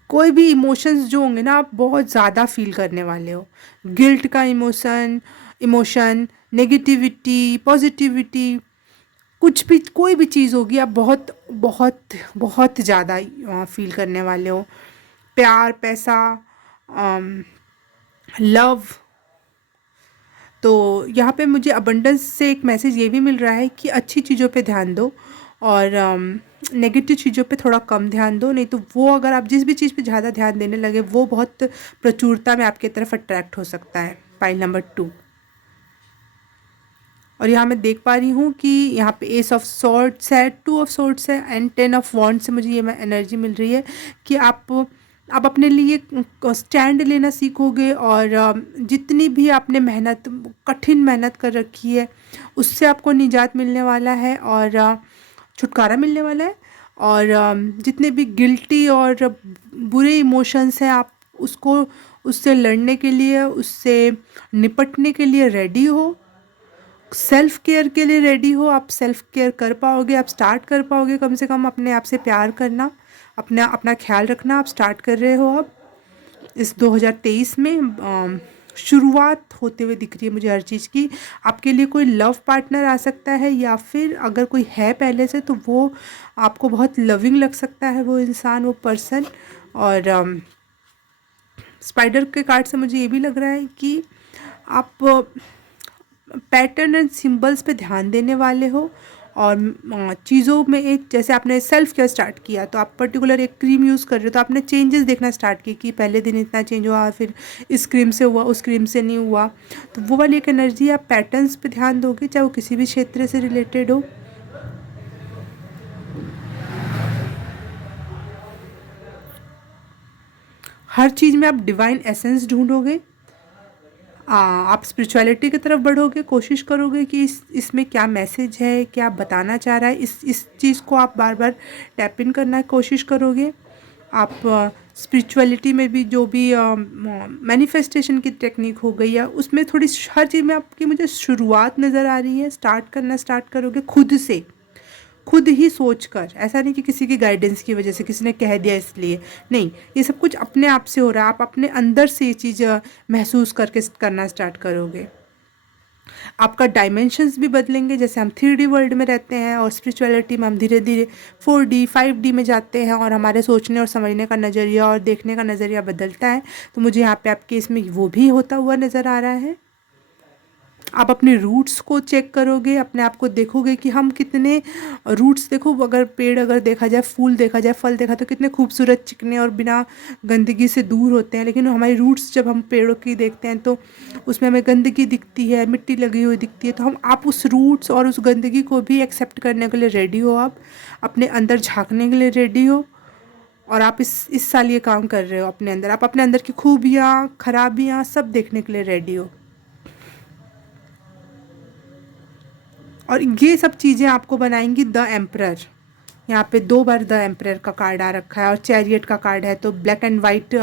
कोई भी इमोशंस जो होंगे ना, आप बहुत ज़्यादा फील करने वाले हो। गिल्ट का इमोशन, नेगेटिविटी, पॉजिटिविटी, कुछ भी कोई भी चीज़ होगी आप बहुत बहुत बहुत ज़्यादा फील करने वाले हो। प्यार, पैसा, लव। तो यहाँ पे मुझे अबंडेंस से एक मैसेज ये भी मिल रहा है कि अच्छी चीज़ों पे ध्यान दो और नेगेटिव चीज़ों पे थोड़ा कम ध्यान दो। नहीं तो वो अगर आप जिस भी चीज़ पे ज़्यादा ध्यान देने लगे वो बहुत प्रचुरता में आपके तरफ अट्रैक्ट हो सकता है। Pile number 2। और यहाँ मैं देख पा रही हूँ कि यहाँ पे एस ऑफ सॉर्ड्स है, 2 ऑफ सॉर्ड्स है एंड 10 ऑफ वॉन्ड्स से मुझे ये एनर्जी मिल रही है कि आप अपने लिए स्टैंड लेना सीखोगे। और जितनी भी आपने कठिन मेहनत कर रखी है उससे आपको निजात मिलने वाला है और छुटकारा मिलने वाला है। और जितने भी गिल्टी और बुरे इमोशंस हैं आप उससे लड़ने के लिए, उससे निपटने के लिए रेडी हो। सेल्फ केयर के लिए रेडी हो। आप सेल्फ केयर कर पाओगे, आप स्टार्ट कर पाओगे कम से कम अपने आप से प्यार करना, अपना ख्याल रखना आप स्टार्ट कर रहे हो अब इस 2023 में। शुरुआत होते हुए दिख रही है मुझे हर चीज़ की। आपके लिए कोई लव पार्टनर आ सकता है, या फिर अगर कोई है पहले से तो वो आपको बहुत लविंग लग सकता है, वो इंसान, वो पर्सन। और स्पाइडर के कार्ड से मुझे ये भी लग रहा है कि आप पैटर्न एंड सिंबल्स पे ध्यान देने वाले हो। और चीज़ों में एक, जैसे आपने सेल्फ केयर स्टार्ट किया तो आप पर्टिकुलर एक क्रीम यूज़ कर रहे हो, तो आपने चेंजेस देखना स्टार्ट किए कि पहले दिन इतना चेंज हुआ, फिर इस क्रीम से हुआ, उस क्रीम से नहीं हुआ। तो वो वाली एक एनर्जी, आप पैटर्न्स पे ध्यान दोगे, चाहे वो किसी भी क्षेत्र से रिलेटेड हो। हर चीज़ में आप डिवाइन एसेंस ढूंढोगे। आप स्पिरिचुअलिटी की तरफ बढ़ोगे, कोशिश करोगे कि इसमें क्या मैसेज है, क्या बताना चाह रहा है, इस चीज़ को आप बार बार टैप इन करना की कोशिश करोगे। आप स्पिरिचुअलिटी में भी जो भी मैनिफेस्टेशन की टेक्निक हो गई है, उसमें थोड़ी हर चीज़ में आपकी मुझे शुरुआत नज़र आ रही है। स्टार्ट करोगे खुद से, खुद ही सोच कर। ऐसा नहीं कि किसी की गाइडेंस की वजह से, किसी ने कह दिया इसलिए, नहीं, ये सब कुछ अपने आप से हो रहा है। आप अपने अंदर से ये चीज़ महसूस करके करना स्टार्ट करोगे। आपका डायमेंशंस भी बदलेंगे। जैसे हम 3D वर्ल्ड में रहते हैं और स्पिरिचुअलिटी में हम धीरे धीरे 4D 5D में जाते हैं, और हमारे सोचने और समझने का नज़रिया और देखने का नज़रिया बदलता है। तो मुझे यहाँ पे आपके इसमें वो भी होता हुआ नज़र आ रहा है। आप अपने रूट्स को चेक करोगे, अपने आप को देखोगे कि हम कितने रूट्स, देखो अगर पेड़, अगर देखा जाए, फूल देखा जाए, फल देखा तो कितने खूबसूरत, चिकने और बिना गंदगी से दूर होते हैं। लेकिन हमारी रूट्स जब हम पेड़ों की देखते हैं तो उसमें हमें गंदगी दिखती है, मिट्टी लगी हुई दिखती है। तो आप उस रूट्स और उस गंदगी को भी एक्सेप्ट करने के लिए रेडी हो, आप अपने अंदर झाँकने के लिए रेडी हो। और आप इस साल ये काम कर रहे हो अपने अंदर। आप अपने अंदर की खूबियाँ, खराबियाँ सब देखने के लिए रेडी हो। और ये सब चीज़ें आपको बनाएंगी द एम्परर। यहाँ पे 2 बार द एम्परर का कार्ड आ रखा है, और चैरियट का कार्ड है, तो ब्लैक एंड वाइट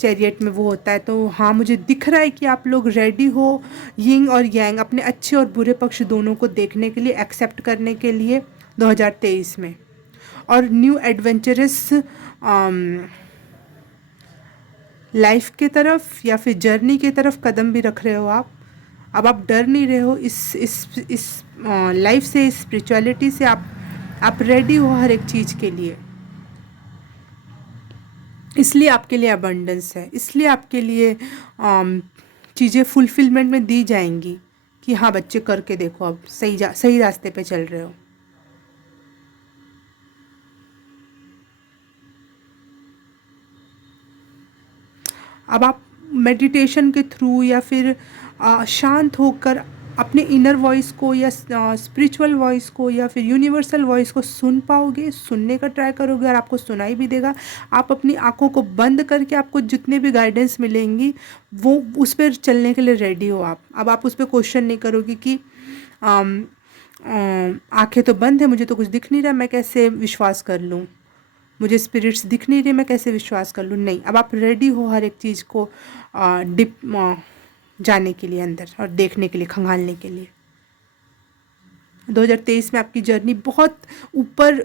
चैरियट में वो होता है। तो हाँ, मुझे दिख रहा है कि आप लोग रेडी हो यिंग और यांग, अपने अच्छे और बुरे पक्ष दोनों को देखने के लिए, एक्सेप्ट करने के लिए 2023 में। और न्यू एडवेंचरस लाइफ के तरफ या फिर जर्नी की तरफ कदम भी रख रहे हो आप। अब आप डर नहीं रहे हो इस लाइफ से, इस स्पिरिचुअलिटी से। आप रेडी हो हर एक चीज़ के लिए। इसलिए आपके लिए अबंडेंस है, इसलिए आपके लिए चीज़ें फुलफिलमेंट में दी जाएंगी कि हाँ बच्चे करके देखो, अब सही रास्ते पे चल रहे हो। अब आप मेडिटेशन के थ्रू या फिर शांत होकर अपने इनर वॉइस को, या स्पिरिचुअल वॉइस को, या फिर यूनिवर्सल वॉइस को सुन पाओगे, सुनने का ट्राई करोगे, और आपको सुनाई भी देगा। आप अपनी आंखों को बंद करके आपको जितने भी गाइडेंस मिलेंगी वो उस पर चलने के लिए रेडी हो आप। अब आप उस पर क्वेश्चन नहीं करोगे कि आंखें तो बंद है, मुझे तो कुछ दिख नहीं रहा, मैं कैसे विश्वास कर लूँ, मुझे स्पिरिट्स दिख नहीं रहे, मैं कैसे विश्वास कर लूँ। नहीं, अब आप रेडी हो हर एक चीज़ को डिप जाने के लिए अंदर, और देखने के लिए, खंगालने के लिए। 2023 में आपकी जर्नी बहुत ऊपर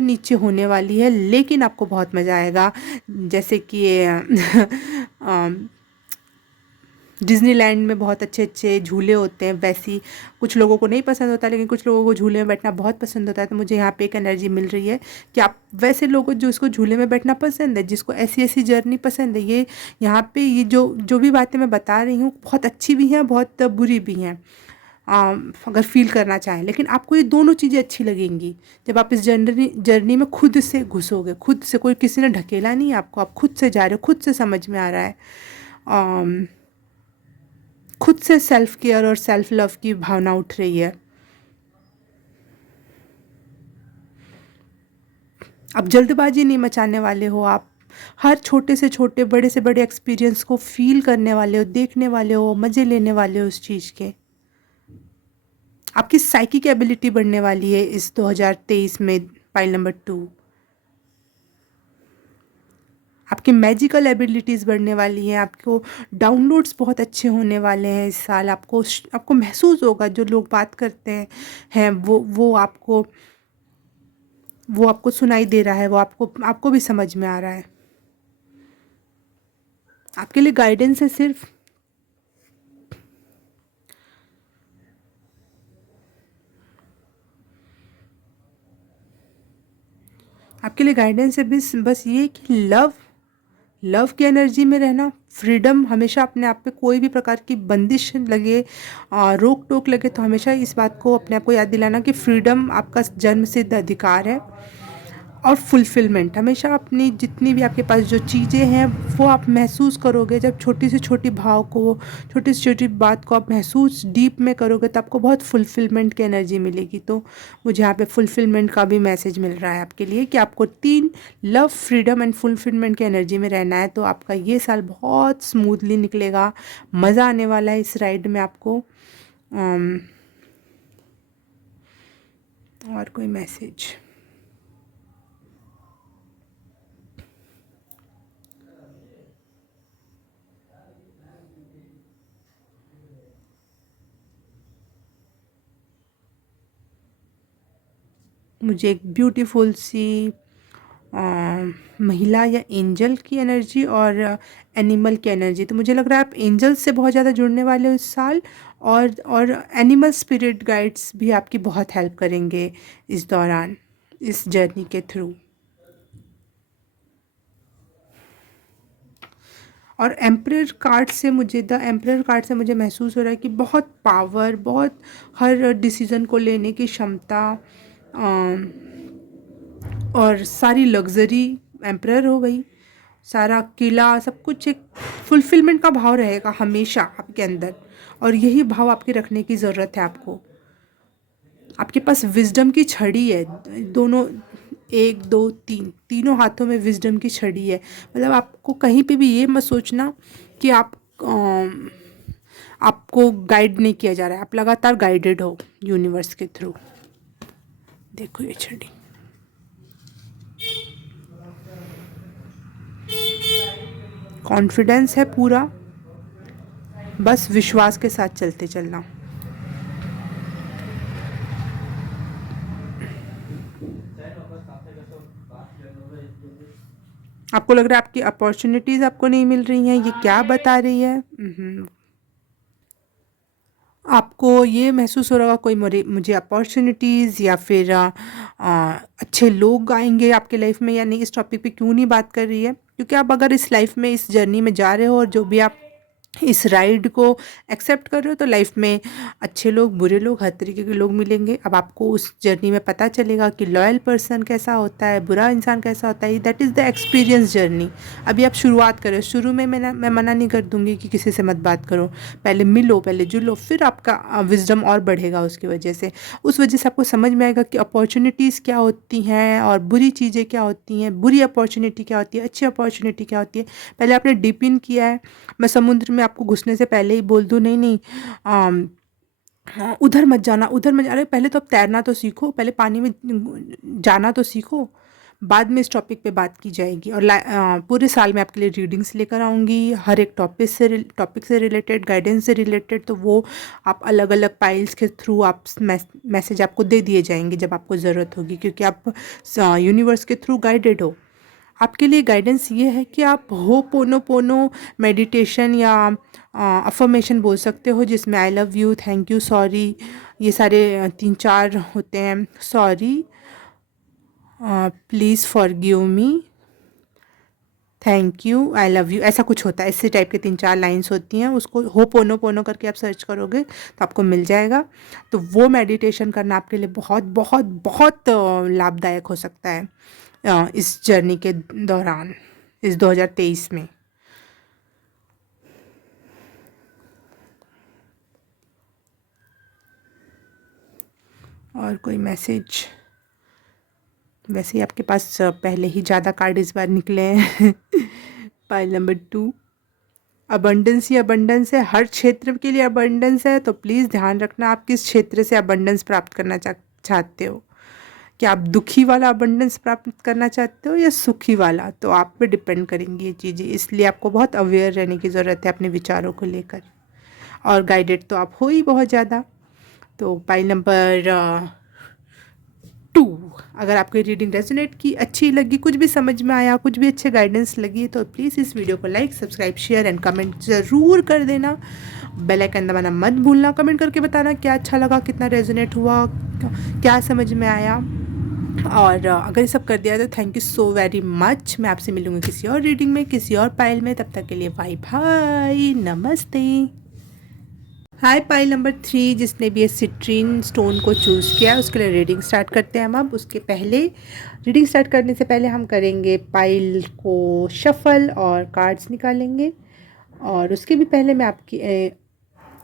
नीचे होने वाली है, लेकिन आपको बहुत मज़ा आएगा। जैसे कि डिज़नीलैंड में बहुत अच्छे अच्छे झूले होते हैं, वैसी कुछ लोगों को नहीं पसंद होता, लेकिन कुछ लोगों को झूले में बैठना बहुत पसंद होता है। तो मुझे यहाँ पे एक एनर्जी मिल रही है कि आप वैसे लोगों, जो इसको झूले में बैठना पसंद है, जिसको ऐसी ऐसी जर्नी पसंद है, ये यहाँ पे ये जो भी बातें मैं बता रही हूँ बहुत अच्छी भी हैं, बहुत बुरी भी हैं, अगर फील करना चाहें। लेकिन आपको ये दोनों चीज़ें अच्छी लगेंगी जब आप इस जर्नी में खुद से घुसोगे, खुद से, कोई किसी ने ढकेला नहीं आपको, आप खुद से जा रहे हो, खुद से समझ में आ रहा है, खुद से सेल्फ केयर और सेल्फ लव की भावना उठ रही है। अब जल्दबाजी नहीं मचाने वाले हो आप, हर छोटे से छोटे, बड़े से बड़े एक्सपीरियंस को फील करने वाले हो, देखने वाले हो, मज़े लेने वाले हो उस चीज़ के। आपकी साइकिक एबिलिटी बढ़ने वाली है इस 2023 में, पाइल नंबर 2। आपकी मैजिकल एबिलिटीज़ बढ़ने वाली हैं, आपको डाउनलोड्स बहुत अच्छे होने वाले हैं इस साल। आपको महसूस होगा, जो लोग बात करते हैं वो आपको सुनाई दे रहा है, वो आपको भी समझ में आ रहा है। आपके लिए गाइडेंस है सिर्फ आपके लिए गाइडेंस है बस बस ये कि लव की एनर्जी में रहना, फ्रीडम, हमेशा अपने आप पे कोई भी प्रकार की बंदिश लगे, रोक टोक लगे तो हमेशा इस बात को अपने आप को याद दिलाना कि फ्रीडम आपका जन्म सिद्ध अधिकार है। और फुलफ़िलमेंट, हमेशा अपनी जितनी भी आपके पास जो चीज़ें हैं वो आप महसूस करोगे। जब छोटी से छोटी भाव को, छोटी से छोटी बात को आप महसूस डीप में करोगे तो आपको बहुत फुलफ़िलमेंट की एनर्जी मिलेगी। तो मुझे यहाँ पे फुलफ़िलमेंट का भी मैसेज मिल रहा है आपके लिए कि आपको 3 लव, फ्रीडम एंड फुलफ़िलमेंट की एनर्जी में रहना है। तो आपका ये साल बहुत स्मूथली निकलेगा, मज़ा आने वाला है इस राइड में आपको। और कोई मैसेज? मुझे एक ब्यूटीफुल सी महिला या एंजल की एनर्जी और एनिमल की एनर्जी। तो मुझे लग रहा है आप एंजल्स से बहुत ज़्यादा जुड़ने वाले हो इस साल, और एनिमल स्पिरिट गाइड्स भी आपकी बहुत हेल्प करेंगे इस दौरान, इस जर्नी के थ्रू। और द एम्परर कार्ड से मुझे महसूस हो रहा है कि बहुत पावर, बहुत हर डिसीज़न को लेने की क्षमता, और सारी लग्ज़री, एम्परर हो गई, सारा किला, सब कुछ एक फुलफ़िलमेंट का भाव रहेगा हमेशा आपके अंदर। और यही भाव आपके रखने की ज़रूरत है आपको। आपके पास विज़डम की छड़ी है, दोनों, 1 2 3 तीनों हाथों में विज़डम की छड़ी है। मतलब आपको कहीं पे भी ये मत सोचना कि आपको गाइड नहीं किया जा रहा है, आप लगातार गाइडेड हो यूनिवर्स के थ्रू। देखो ये छड़ी, कॉन्फिडेंस है पूरा, बस विश्वास के साथ चलते चलना। आपको लग रहा है आपकी अपॉर्चुनिटीज़ आपको नहीं मिल रही हैं, ये क्या बता रही है? आपको ये महसूस हो रहा होगा कोई मुझे अपॉर्चुनिटीज़ या फिर अच्छे लोग आएंगे आपके लाइफ में या नहीं। इस टॉपिक पे क्यों नहीं बात कर रही है? क्योंकि आप अगर इस लाइफ में, इस जर्नी में जा रहे हो और जो भी आप इस राइड को एक्सेप्ट कर रहे हो, तो लाइफ में अच्छे लोग, बुरे लोग, हर तरीके के लोग मिलेंगे। अब आपको उस जर्नी में पता चलेगा कि लॉयल पर्सन कैसा होता है, बुरा इंसान कैसा होता है। That is the experience journey. अभी आप शुरुआत करो, शुरू में मैं मना नहीं कर दूँगी कि किसी से मत बात करो, पहले मिलो, पहले जुलो, फिर आपका विजडम और बढ़ेगा। उसकी वजह से, उस वजह से आपको समझ में आएगा कि अपॉर्चुनिटीज़ क्या होती हैं और बुरी चीज़ें क्या होती हैं, बुरी अपॉर्चुनिटी क्या होती है, अच्छी अपॉर्चुनिटी क्या होती है। पहले आपने डीप इन किया है। मैं समुद्र में आपको घुसने से पहले ही बोल दूँ, नहीं नहीं, हाँ, उधर मत जाना, उधर मत, अरे पहले तो अब तैरना तो सीखो, पहले पानी में जाना तो सीखो, बाद में इस टॉपिक पे बात की जाएगी। और पूरे साल में आपके लिए रीडिंग्स लेकर आऊँगी, हर एक टॉपिक से रिलेटेड, गाइडेंस से रिलेटेड। तो वो आप अलग अलग पाइल्स के थ्रू आप मैसेज आपको दे दिए जाएंगे जब आपको ज़रूरत होगी, क्योंकि आप यूनिवर्स के थ्रू गाइडेड हो। आपके लिए गाइडेंस ये है कि आप होपोनोपोनो मेडिटेशन या अफर्मेशन बोल सकते हो, जिसमें I love you, thank you, sorry, ये सारे 3-4 होते हैं। Sorry, please forgive me, thank you, I love you, ऐसा कुछ होता है। इसी टाइप के 3-4 लाइन्स होती हैं। उसको होपोनोपोनो करके आप सर्च करोगे तो आपको मिल जाएगा। तो वो मेडिटेशन करना आपके लिए बहुत बहुत बहुत लाभदायक हो सकता है इस जर्नी के दौरान, इस 2023 में। और कोई मैसेज? वैसे ही आपके पास पहले ही ज़्यादा कार्ड इस बार निकले हैं। पाइल नंबर 2, अबंडेंस ही अबंडेंस है, हर क्षेत्र के लिए अबंडेंस है। तो प्लीज़ ध्यान रखना आप किस क्षेत्र से अबंडेंस प्राप्त करना चाहते हो। क्या आप दुखी वाला अबंडेंस प्राप्त करना चाहते हो या सुखी वाला? तो आप पे डिपेंड करेंगी ये चीज़ें, इसलिए आपको बहुत अवेयर रहने की ज़रूरत है अपने विचारों को लेकर। और गाइडेड तो आप हो ही बहुत ज़्यादा। तो पाइल नंबर 2, अगर आपको रीडिंग रेजोनेट की, अच्छी लगी, कुछ भी समझ में आया, कुछ भी अच्छे गाइडेंस लगी, तो प्लीज़ इस वीडियो को like, subscribe, share and comment ज़रूर कर देना। बेल आइकन दबाना मत भूलना। कमेंट करके बताना क्या अच्छा लगा, कितना रेजोनेट हुआ, क्या समझ में आया। और अगर ये सब कर दिया तो thank you so very much. मैं आपसे मिलूँगी किसी और रीडिंग में, किसी और पाइल में। तब तक के लिए बाय बाय, नमस्ते। हाय पाइल नंबर 3, जिसने भी ये सिट्रीन स्टोन को चूज़ किया उसके लिए रीडिंग स्टार्ट करते हैं हम। अब उसके पहले, रीडिंग स्टार्ट करने से पहले हम करेंगे पाइल को शफल और कार्ड्स निकालेंगे। और उसके भी पहले मैं आपकी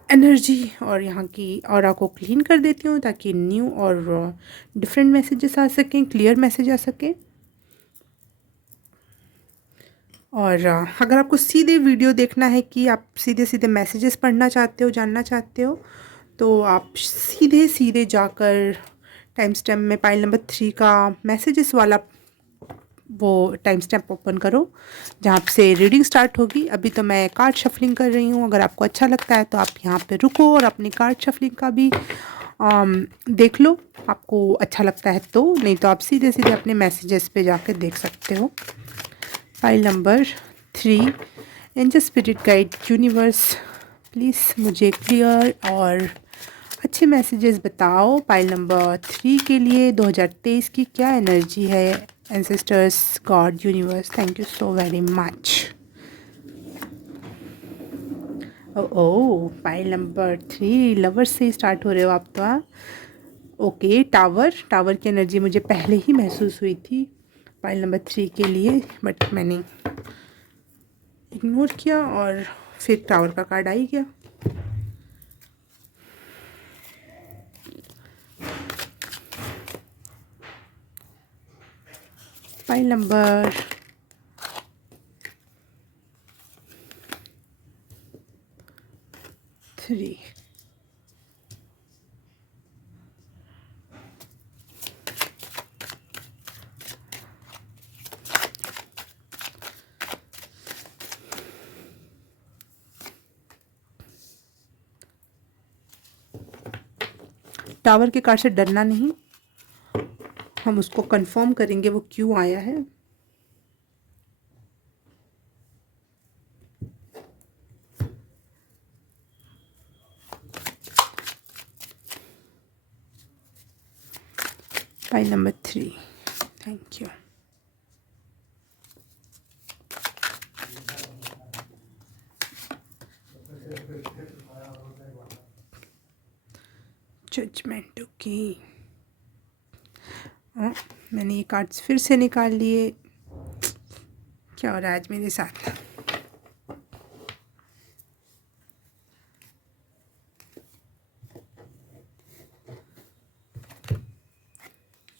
एनर्जी और यहाँ की ऑरा को क्लीन कर देती हूँ, ताकि न्यू और डिफरेंट मैसेजेस आ सकें, क्लियर मैसेज आ सकें। और अगर आपको सीधे वीडियो देखना है कि आप सीधे सीधे मैसेजेस पढ़ना चाहते हो, जानना चाहते हो, तो आप सीधे सीधे जाकर टाइम स्टैम्प में पाइल नंबर 3 का मैसेजेस वाला वो टाइम स्टैम्प ओपन करो जहाँ से रीडिंग स्टार्ट होगी। अभी तो मैं कार्ड शफलिंग कर रही हूँ। अगर आपको अच्छा लगता है तो आप यहाँ पे रुको और अपनी कार्ड शफलिंग का भी देख लो, आपको अच्छा लगता है तो। नहीं तो आप सीधे सीधे अपने मैसेजेस पे जाकर देख सकते हो। File number 3, angel spirit guide universe, please मुझे क्लियर और अच्छे मैसेजेस बताओ। पाइल नंबर 3 के लिए 2023 की क्या एनर्जी है। Ancestors, God, universe, thank you so very much. Oh, pile number 3 lovers से स्टार्ट हो रहे हो आप तो। हाँ, ओके। टावर की एनर्जी मुझे पहले ही महसूस हुई थी पाइल नंबर 3 के लिए, बट मैंने इग्नोर किया और फिर टावर का कार्ड आ ही गया। फाइल नंबर 3, टावर के कार्ड से डरना नहीं, हम उसको कंफर्म करेंगे वो क्यों आया है। File number 3, thank you. Judgment, okay. मैंने ये कार्ड्स फिर से निकाल लिए। क्या हो रहा है आज मेरे साथ।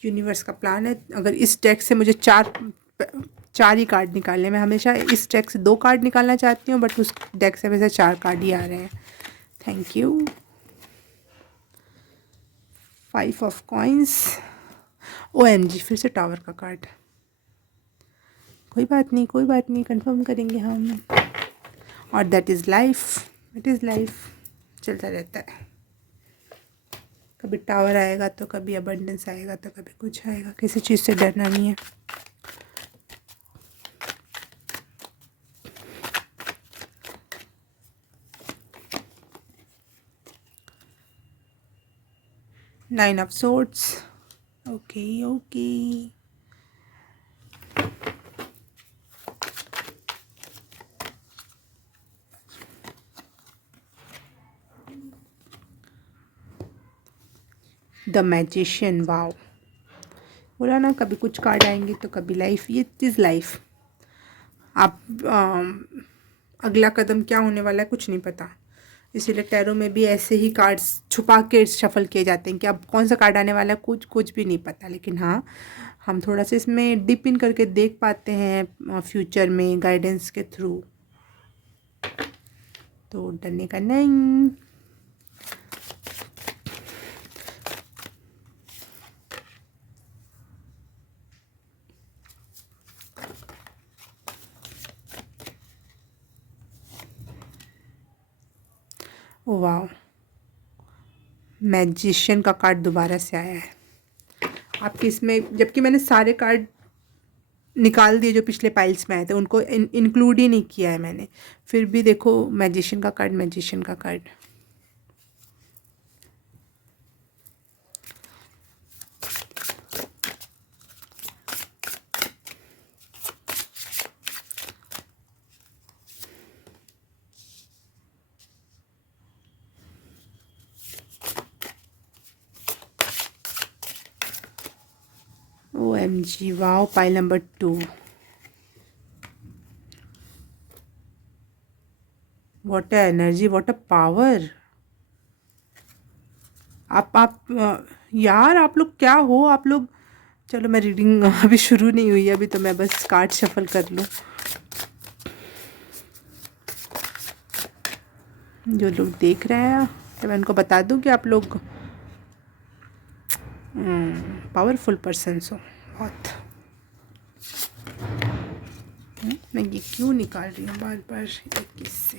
यूनिवर्स का प्लान है, अगर इस डेक से मुझे चार ही कार्ड निकालने, मैं हमेशा इस डेक से 2 कार्ड निकालना चाहती हूँ, बट उस डेक से हमेशा 4 कार्ड ही आ रहे हैं। Thank you. 5 of coins, OMG, फिर से टावर का कार्ड। कोई बात नहीं, कोई बात नहीं, कंफर्म करेंगे हम। और that is life, it is life, चलता रहता है। कभी टावर आएगा तो कभी अबंडेंस आएगा तो कभी कुछ आएगा, किसी चीज़ से डरना नहीं है। Nine of swords, okay okay. The magician, wow. बोला ना, कभी कुछ कार्ड आएंगे तो कभी लाइफ, ये इज़ लाइफ। आप अगला कदम क्या होने वाला है कुछ नहीं पता, इसीलिए टैरो में भी ऐसे ही कार्ड्स छुपा के शफल किए जाते हैं कि अब कौन सा कार्ड आने वाला है कुछ कुछ भी नहीं पता। लेकिन हाँ, हम थोड़ा सा इसमें डिप इन करके देख पाते हैं फ्यूचर में गाइडेंस के थ्रू, तो डरने का नहीं। ओ वाह, मैजिशियन का कार्ड दोबारा से आया है आपकी इसमें, जबकि मैंने सारे कार्ड निकाल दिए जो पिछले पाइल्स में आए थे, उनको इंक्लूड ही नहीं किया है मैंने। फिर भी देखो, मैजिशियन का कार्ड, मैजिशियन का card. OMG, wow, pile number 2। What a energy, what a power. यार आप लोग क्या हो आप लोग। चलो मैं रीडिंग अभी शुरू नहीं हुई है, अभी तो मैं बस कार्ड शफल कर लूँ। जो लोग देख रहे हैं तो मैं उनको बता दूं कि आप लोग पावरफुल पर्सन्स हो बहुत। मैं ये क्यों निकाल रही हूँ बार बार एक किससे।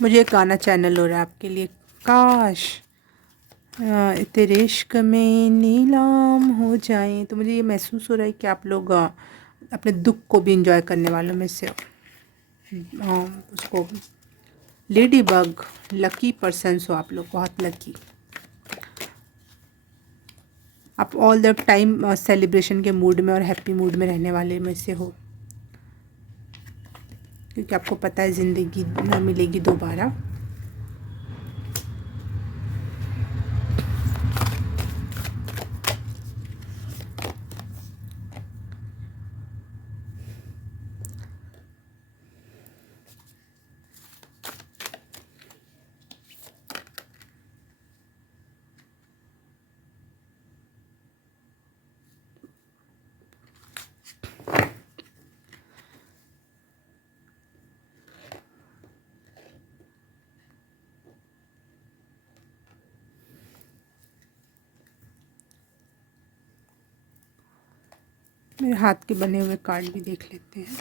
मुझे एक गाना चैनल हो रहा है आपके लिए। काश तेरे इश्क में नीलाम हो जाए। तो मुझे ये महसूस हो रहा है कि आप लोग अपने दुख को भी इंजॉय करने वालों में से हो। उसको लेडी बग, लकी पर्सन्स हो आप लोग, बहुत लकी। आप ऑल द टाइम सेलिब्रेशन के मूड में और हैप्पी मूड में रहने वाले में से हो, क्योंकि आपको पता है ज़िंदगी न मिलेगी दोबारा। मेरे हाथ के बने हुए कार्ड भी देख लेते हैं।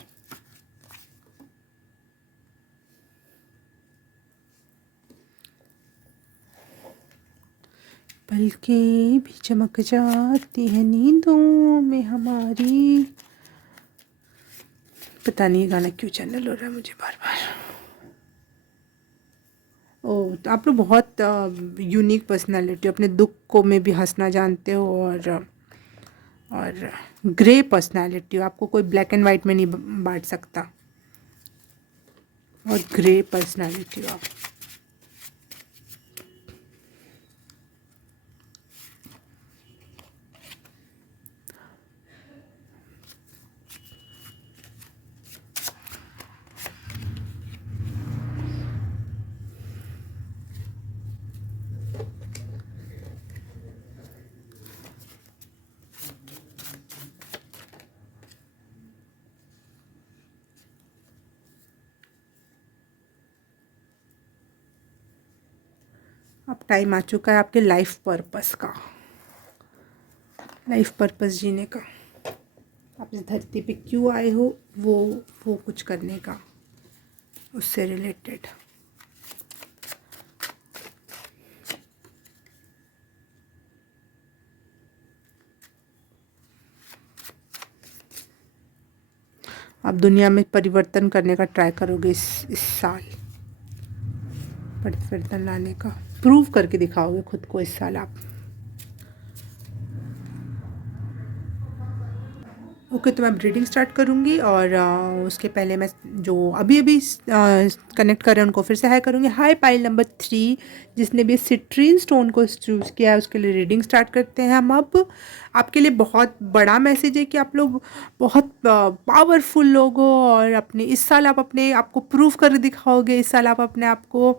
पलकें भी चमक जाती है नींदों में हमारी। पता नहीं ये गाना क्यों चैनल हो रहा है मुझे बार बार। ओह, तो आप लोग बहुत यूनिक पर्सनालिटी, अपने दुख को में भी हंसना जानते हो, और ग्रे पर्सनालिटी हो। आपको कोई ब्लैक एंड वाइट में नहीं बांट सकता, और ग्रे पर्सनालिटी हो आप। अब टाइम आ चुका है आपके लाइफ पर्पस का, लाइफ पर्पस जीने का। आप इस धरती पे क्यों आए हो, वो कुछ करने का, उससे रिलेटेड। आप दुनिया में परिवर्तन करने का ट्राई करोगे इस साल, परिवर्तन लाने का प्रूव करके दिखाओगे खुद को इस साल आप। ओके, तो मैं रीडिंग स्टार्ट करूँगी, और उसके पहले मैं जो अभी अभी कनेक्ट कर रहे हैं उनको फिर से हाई करूँगी। हाई पाइल नंबर 3, जिसने भी सिट्रीन स्टोन को चूज़ किया है उसके लिए रीडिंग स्टार्ट करते हैं हम अब। आपके लिए बहुत बड़ा मैसेज है कि आप लोग बहुत पावरफुल लोग हो, और अपने इस साल आप अपने आप को प्रूव कर दिखाओगे। इस साल आप अपने आप को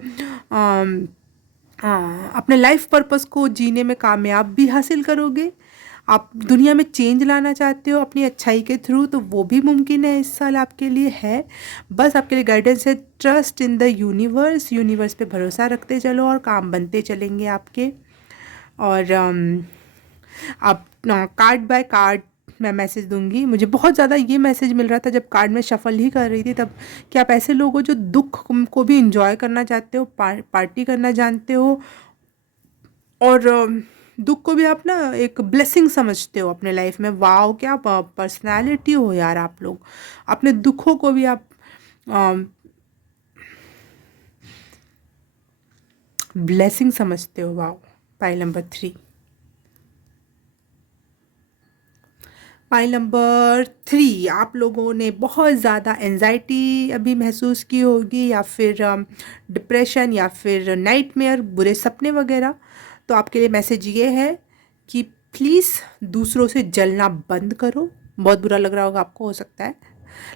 अपने लाइफ पर्पस को जीने में कामयाब भी हासिल करोगे। आप दुनिया में चेंज लाना चाहते हो अपनी अच्छाई के थ्रू, तो वो भी मुमकिन है इस साल आपके लिए है। बस आपके लिए गाइडेंस है, trust in the universe. Universe पे भरोसा रखते चलो और काम बनते चलेंगे आपके। और आप कार्ड बाय कार्ड मैं मैसेज दूंगी। मुझे बहुत ज़्यादा ये मैसेज मिल रहा था जब कार्ड में शफल ही कर रही थी तब, कि आप ऐसे लोग हो जो दुख को भी इंजॉय करना चाहते हो, पार्टी करना जानते हो, और दुख को भी आप ना एक ब्लेसिंग समझते हो अपने लाइफ में। वाओ, क्या पर्सनालिटी हो यार आप लोग। अपने दुखों को भी आप ब्लेसिंग समझते हो। Wow. Pile number 3। Pile number 3, आप लोगों ने बहुत ज़्यादा एंजाइटी अभी महसूस की होगी, या फिर डिप्रेशन, या फिर नाइटमेयर, बुरे सपने वगैरह। तो आपके लिए मैसेज ये है कि प्लीज़ दूसरों से जलना बंद करो। बहुत बुरा लग रहा होगा आपको, हो सकता है,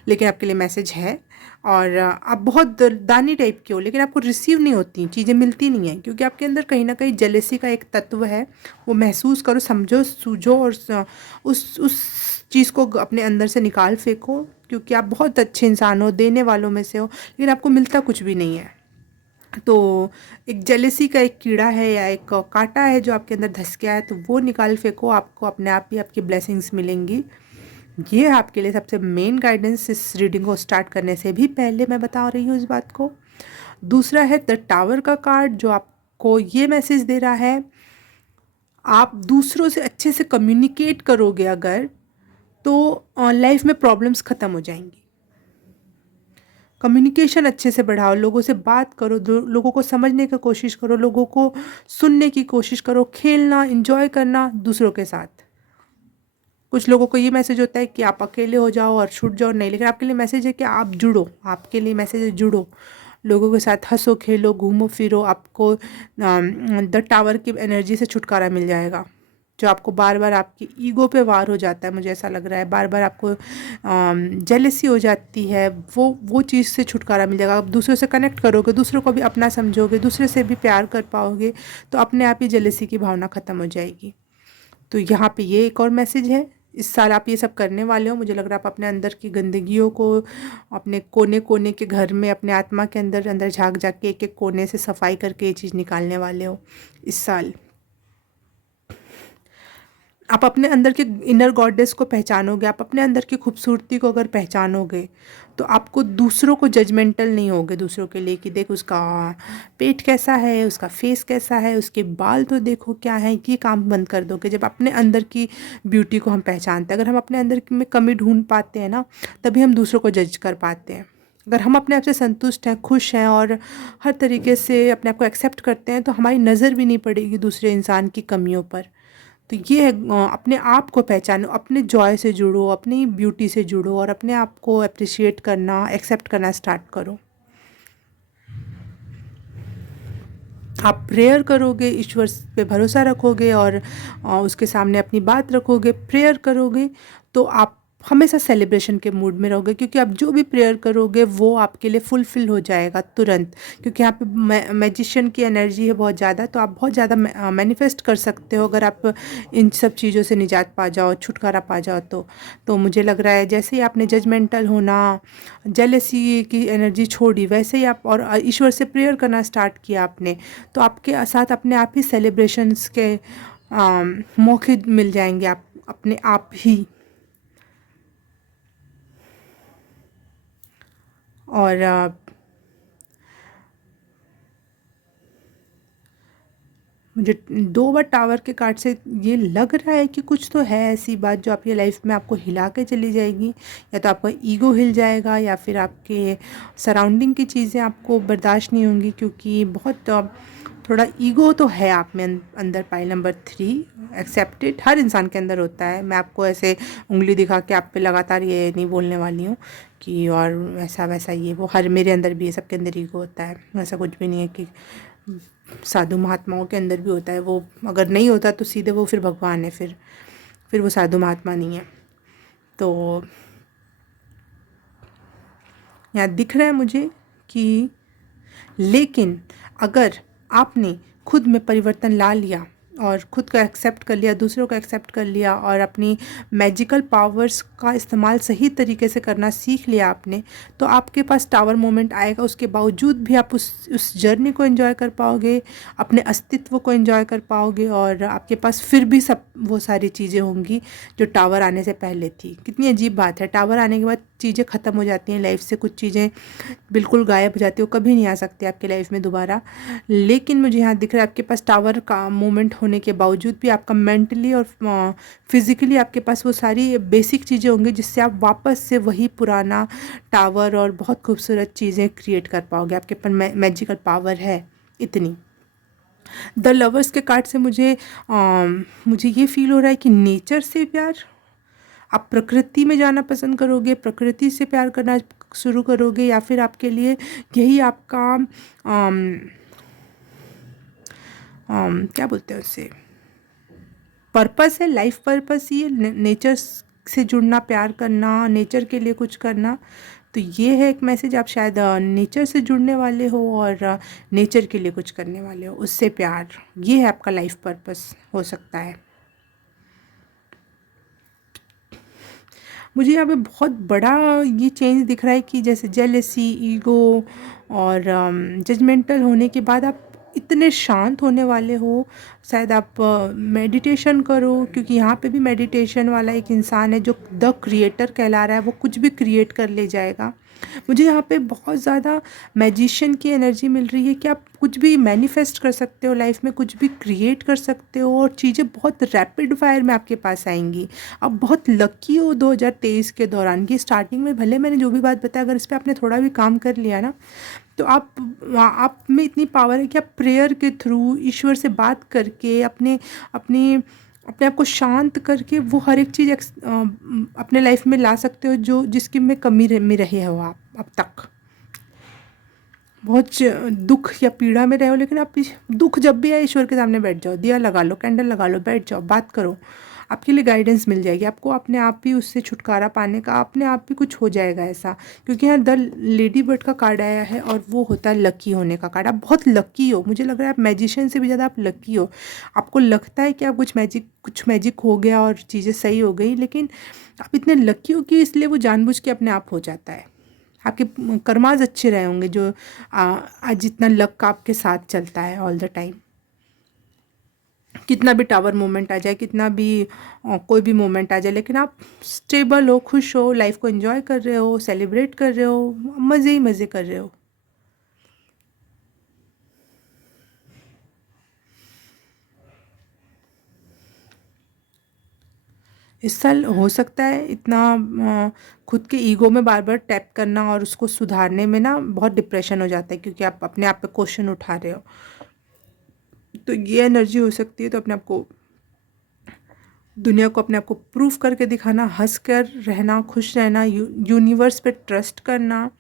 लेकिन आपके लिए मैसेज है। और आप बहुत दानी टाइप के हो, लेकिन आपको रिसीव नहीं होती, चीज़ें मिलती नहीं हैं, क्योंकि आपके अंदर कहीं ना कहीं जेलेसी का एक तत्व है। वो महसूस करो, समझो, सूझो, और उस चीज़ को अपने अंदर से निकाल फेंको, क्योंकि आप बहुत अच्छे इंसान हो, देने वालों में से हो, लेकिन आपको मिलता कुछ भी नहीं है। तो एक जेलेसी का एक कीड़ा है या एक कांटा है जो आपके अंदर धस गया है, तो वो निकाल फेंको, आपको अपने आप ही आपकी ब्लेसिंग्स मिलेंगी। ये है आपके लिए सबसे मेन गाइडेंस इस रीडिंग को स्टार्ट करने से भी पहले मैं बता रही हूँ इस बात को। दूसरा है द टावर का कार्ड, जो आपको ये मैसेज दे रहा है, आप दूसरों से अच्छे से कम्युनिकेट करोगे अगर, तो लाइफ में प्रॉब्लम्स ख़त्म हो जाएंगी। कम्युनिकेशन अच्छे से बढ़ाओ, लोगों से बात करो, लोगों को समझने की कोशिश करो, लोगों को सुनने की कोशिश करो, खेलना, इंजॉय करना दूसरों के साथ। कुछ लोगों को ये मैसेज होता है कि आप अकेले हो जाओ और छूट जाओ, नहीं, लेकिन आपके लिए मैसेज है कि आप जुड़ो। आपके लिए मैसेज है जुड़ो, लोगों के साथ हंसो, खेलो, घूमो फिरो, आपको द टावर की एनर्जी से छुटकारा मिल जाएगा। जो आपको बार बार आपकी ईगो पे वार हो जाता है, मुझे ऐसा लग रहा है, बार बार आपको जेलसी हो जाती है, वो चीज़ से छुटकारा मिल जाएगा। आप दूसरों से कनेक्ट करोगे, दूसरों को भी अपना समझोगे, दूसरे से भी प्यार कर पाओगे, तो अपने आप ही जेलसी की भावना ख़त्म हो जाएगी। तो यहाँ पे ये एक और मैसेज है। इस साल आप ये सब करने वाले हो, मुझे लग रहा है आप अपने अंदर की गंदगियों को अपने कोने कोने के घर में, अपने आत्मा के अंदर अंदर झाँक झाँक के एक एक कोने से सफाई करके ये चीज़ निकालने वाले हो इस साल। आप अपने अंदर के इनर गॉडेस को पहचानोगे, आप अपने अंदर की खूबसूरती को अगर पहचानोगे, तो आपको दूसरों को जजमेंटल नहीं होगे दूसरों के लिए कि देख उसका पेट कैसा है, उसका फेस कैसा है, उसके बाल तो देखो क्या है। ये काम बंद कर दोगे जब अपने अंदर की ब्यूटी को हम पहचानते हैं। अगर हम अपने अंदर में कमी ढूंढ पाते हैं ना, तभी हम दूसरों को जज कर पाते हैं। अगर हम अपने आप से संतुष्ट हैं, खुश हैं और हर तरीके से अपने आप को एक्सेप्ट करते हैं, तो हमारी नज़र भी नहीं पड़ेगी दूसरे इंसान की कमियों पर। तो ये है, अपने आप को पहचानो, अपने जॉय से जुड़ो, अपनी ब्यूटी से जुड़ो, और अपने आप को अप्रिशिएट करना, एक्सेप्ट करना स्टार्ट करो। आप प्रेयर करोगे, ईश्वर पे भरोसा रखोगे, और उसके सामने अपनी बात रखोगे, प्रेयर करोगे, तो आप हमेशा सेलिब्रेशन के मूड में रहोगे, क्योंकि आप जो भी प्रेयर करोगे वो आपके लिए फुलफ़िल हो जाएगा तुरंत। क्योंकि यहाँ पे मैजिशियन की एनर्जी है बहुत ज़्यादा, तो आप बहुत ज़्यादा मैनिफेस्ट कर सकते हो अगर आप इन सब चीज़ों से निजात पा जाओ, छुटकारा पा जाओ। तो मुझे लग रहा है जैसे ही आपने जजमेंटल होना, जेलेसी की एनर्जी छोड़ी, वैसे ही आप और ईश्वर से प्रेयर करना स्टार्ट किया आपने, तो आपके साथ अपने आप ही सेलिब्रेशंस के मौके मिल जाएंगे, आप अपने आप ही। और मुझे 2 बार टावर के कार्ड से ये लग रहा है कि कुछ तो है ऐसी बात जो आपकी लाइफ में आपको हिला के चली जाएगी। या तो आपका ईगो हिल जाएगा, या फिर आपके सराउंडिंग की चीज़ें आपको बर्दाश्त नहीं होंगी, क्योंकि बहुत थोड़ा ईगो तो है आप में अंदर। पाइल नंबर 3, एक्सेप्टेड, हर इंसान के अंदर होता है। मैं आपको ऐसे उंगली दिखा के आप पे लगातार ये नहीं बोलने वाली हूँ कि और ऐसा वैसा ये वो, हर मेरे अंदर भी है, सबके अंदर ईगो होता है। ऐसा कुछ भी नहीं है कि साधु महात्माओं के अंदर भी होता है, वो अगर नहीं होता तो सीधे वो फिर भगवान है, फिर वो साधु महात्मा नहीं है। तो यहाँ दिख रहा है मुझे कि, लेकिन अगर आपने खुद में परिवर्तन ला लिया और खुद को एक्सेप्ट कर लिया, दूसरों को एक्सेप्ट कर लिया, और अपनी मैजिकल पावर्स का इस्तेमाल सही तरीके से करना सीख लिया आपने, तो आपके पास टावर मोमेंट आएगा। उसके बावजूद भी आप उस जर्नी को एंजॉय कर पाओगे, अपने अस्तित्व को एंजॉय कर पाओगे, और आपके पास फिर भी सब वो सारी चीज़ें होंगी जो टावर आने से पहले थी। कितनी अजीब बात है, टावर आने के बाद चीज़ें ख़त्म हो जाती हैं लाइफ से, कुछ चीज़ें बिल्कुल गायब हो जाती है, वो कभी नहीं आ सकती आपकी लाइफ में दोबारा। लेकिन मुझे यहाँ दिख रहा है आपके पास टावर का मोमेंट होने के बावजूद भी आपका मेंटली और फिज़िकली आपके पास वो सारी बेसिक चीज़ें होंगी जिससे आप वापस से वही पुराना टावर और बहुत खूबसूरत चीज़ें क्रिएट कर पाओगे। आपके ऊपर मैजिकल पावर है इतनी। द लवर्स के कार्ड से मुझे ये फील हो रहा है कि नेचर से प्यार, आप प्रकृति में जाना पसंद करोगे, प्रकृति से प्यार करना शुरू करोगे, या फिर आपके लिए यही आपका क्या बोलते हैं उससे, पर्पस है, लाइफ पर्पस ही है, नेचर से जुड़ना, प्यार करना, नेचर के लिए कुछ करना। तो ये है एक मैसेज, आप शायद नेचर से जुड़ने वाले हो और नेचर के लिए कुछ करने वाले हो, उससे प्यार, ये है आपका लाइफ पर्पस हो सकता है। मुझे यहाँ पे बहुत बड़ा ये चेंज दिख रहा है कि जैसे जेलसी, ईगो और जजमेंटल होने के बाद आप इतने शांत होने वाले हो। शायद आप मेडिटेशन करो, क्योंकि यहाँ पे भी मेडिटेशन वाला एक इंसान है जो द क्रिएटर कहला रहा है, वो कुछ भी क्रिएट कर ले जाएगा। मुझे यहाँ पे बहुत ज़्यादा मैजिशियन की एनर्जी मिल रही है कि आप कुछ भी मैनिफेस्ट कर सकते हो लाइफ में, कुछ भी क्रिएट कर सकते हो और चीज़ें बहुत रैपिड फायर में आपके पास आएंगी। आप बहुत लकी हो 2023 के दौरान। ये स्टार्टिंग में भले मैंने जो भी बात बताया, अगर इस पर आपने थोड़ा भी काम कर लिया ना, तो आप में इतनी पावर है कि आप प्रेयर के थ्रू, ईश्वर से बात करके, अपने अपने अपने आप को शांत करके वो हर एक चीज़ अपने लाइफ में ला सकते हो जो जिसकी में कमी में रहे हो आप अब तक। बहुत दुख या पीड़ा में रहे हो, लेकिन आप दुख जब भी आए ईश्वर के सामने बैठ जाओ, दिया लगा लो, कैंडल लगा लो, बैठ जाओ, बात करो, आपके लिए गाइडेंस मिल जाएगी। आपको अपने आप ही उससे छुटकारा पाने का, अपने आप ही कुछ हो जाएगा ऐसा। क्योंकि यहाँ द लेडी बर्ड का कार्ड आया है और वो होता है लकी होने का कार्ड। आप बहुत लकी हो, मुझे लग रहा है आप मैजिशियन से भी ज़्यादा आप लकी हो। आपको लगता है कि आप कुछ मैजिक हो गया और चीज़ें सही हो गई, लेकिन आप इतने लकी हो कि इसलिए वो जानबूझ के अपने आप हो जाता है। आपके कर्माज अच्छे रहे होंगे जो आज जितना लक आपके साथ चलता है ऑल द टाइम। कितना भी टावर मोमेंट आ जाए, कितना भी कोई भी मोमेंट आ जाए, लेकिन आप स्टेबल हो, खुश हो, लाइफ को एंजॉय कर रहे हो, सेलिब्रेट कर रहे हो, मज़े ही मज़े कर रहे हो। इस साल हो सकता है इतना खुद के ईगो में बार बार टैप करना और उसको सुधारने में ना बहुत डिप्रेशन हो जाता है, क्योंकि आप अपने आप पे क्वेश्चन उठा रहे हो। तो ये एनर्जी हो सकती है। तो अपने आप को, दुनिया को अपने आप को प्रूफ करके दिखाना, हंस कर रहना, खुश रहना, यूनिवर्स पे ट्रस्ट करना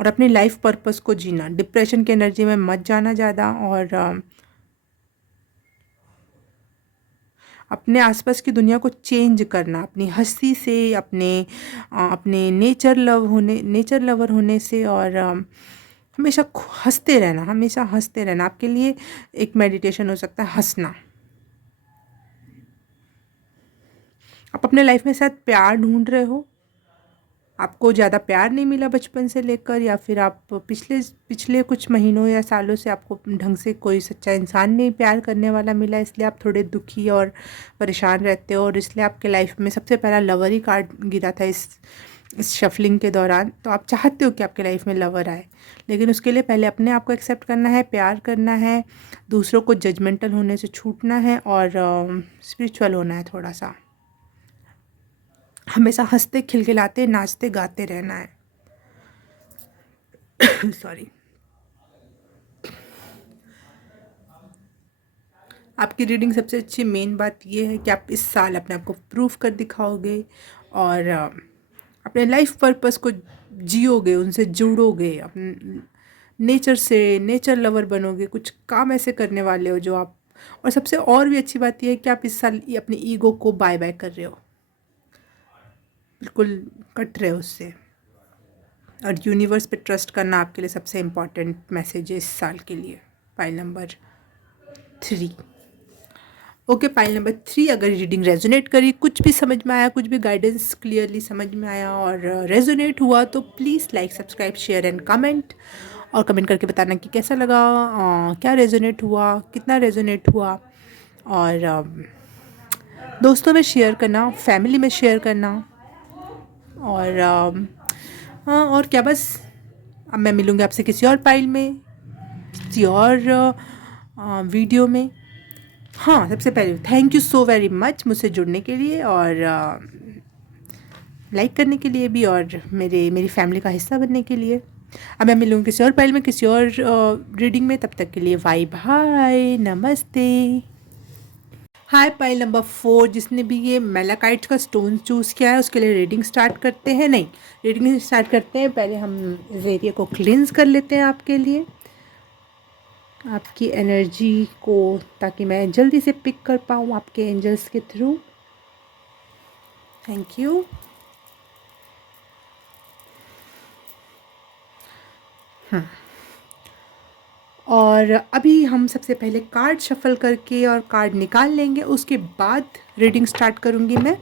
और अपनी लाइफ पर्पस को जीना। डिप्रेशन की एनर्जी में मत जाना ज़्यादा, और अपने आसपास की दुनिया को चेंज करना अपनी हंसी से, अपने नेचर लवर होने से, और हमेशा हंसते रहना, हमेशा हंसते रहना। आपके लिए एक मेडिटेशन हो सकता है हंसना। आप अपने लाइफ में शायद प्यार ढूंढ रहे हो, आपको ज़्यादा प्यार नहीं मिला बचपन से लेकर, या फिर आप पिछले कुछ महीनों या सालों से आपको ढंग से कोई सच्चा इंसान नहीं प्यार करने वाला मिला, इसलिए आप थोड़े दुखी और परेशान रहते हो। और इसलिए आपके लाइफ में सबसे पहला लवर ही कार्ड गिरा था इस शफलिंग के दौरान। तो आप चाहते हो कि आपके लाइफ में लवर आए, लेकिन उसके लिए पहले अपने आप को एक्सेप्ट करना है, प्यार करना है, दूसरों को जजमेंटल होने से छूटना है और स्पिरिचुअल होना है थोड़ा सा। हमेशा हंसते खिलखिलाते नाचते गाते रहना है। सॉरी। आपकी रीडिंग सबसे अच्छी मेन बात ये है कि आप इस साल अपने आप को प्रूफ कर दिखाओगे और अपने लाइफ पर्पस को जियोगे, उनसे जुड़ोगे, अपने नेचर से नेचर लवर बनोगे, कुछ काम ऐसे करने वाले हो जो आप, और सबसे और भी अच्छी बात यह है कि आप इस साल अपने ईगो को बाय बाय कर रहे हो, बिल्कुल कट रहे हो उससे। और यूनिवर्स पे ट्रस्ट करना आपके लिए सबसे इम्पॉर्टेंट मैसेज है इस साल के लिए। Pile number 3। Okay, pile number 3, अगर रीडिंग रेजोनेट करी, कुछ भी समझ में आया, कुछ भी गाइडेंस क्लियरली समझ में आया और रेजोनेट हुआ, तो please like, subscribe, share and comment, और कमेंट करके बताना कि कैसा लगा, क्या रेजोनेट हुआ, कितना रेजोनेट हुआ, और दोस्तों में शेयर करना, फैमिली में शेयर करना, और हाँ, और क्या, बस अब मैं मिलूँगी आपसे किसी और पाइल में, किसी और वीडियो में। हाँ, सबसे पहले thank you so very much मुझसे जुड़ने के लिए और लाइक करने के लिए भी और मेरी फैमिली का हिस्सा बनने के लिए। अब मैं मिलूँगी किसी और फाइल में किसी और रीडिंग में, तब तक के लिए बाय बाय, नमस्ते। हाय पाइल नंबर 4, जिसने भी ये मेलाकाइट का स्टोन चूज़ किया है उसके लिए रीडिंग स्टार्ट करते हैं। नहीं, रीडिंग स्टार्ट करते हैं, पहले हम इस एरिया को क्लींस कर लेते हैं आपके लिए, आपकी एनर्जी को, ताकि मैं जल्दी से पिक कर पाऊँ आपके एंजल्स के थ्रू। Thank you. और अभी हम सबसे पहले कार्ड शफल करके और कार्ड निकाल लेंगे, उसके बाद रीडिंग स्टार्ट करूँगी मैं।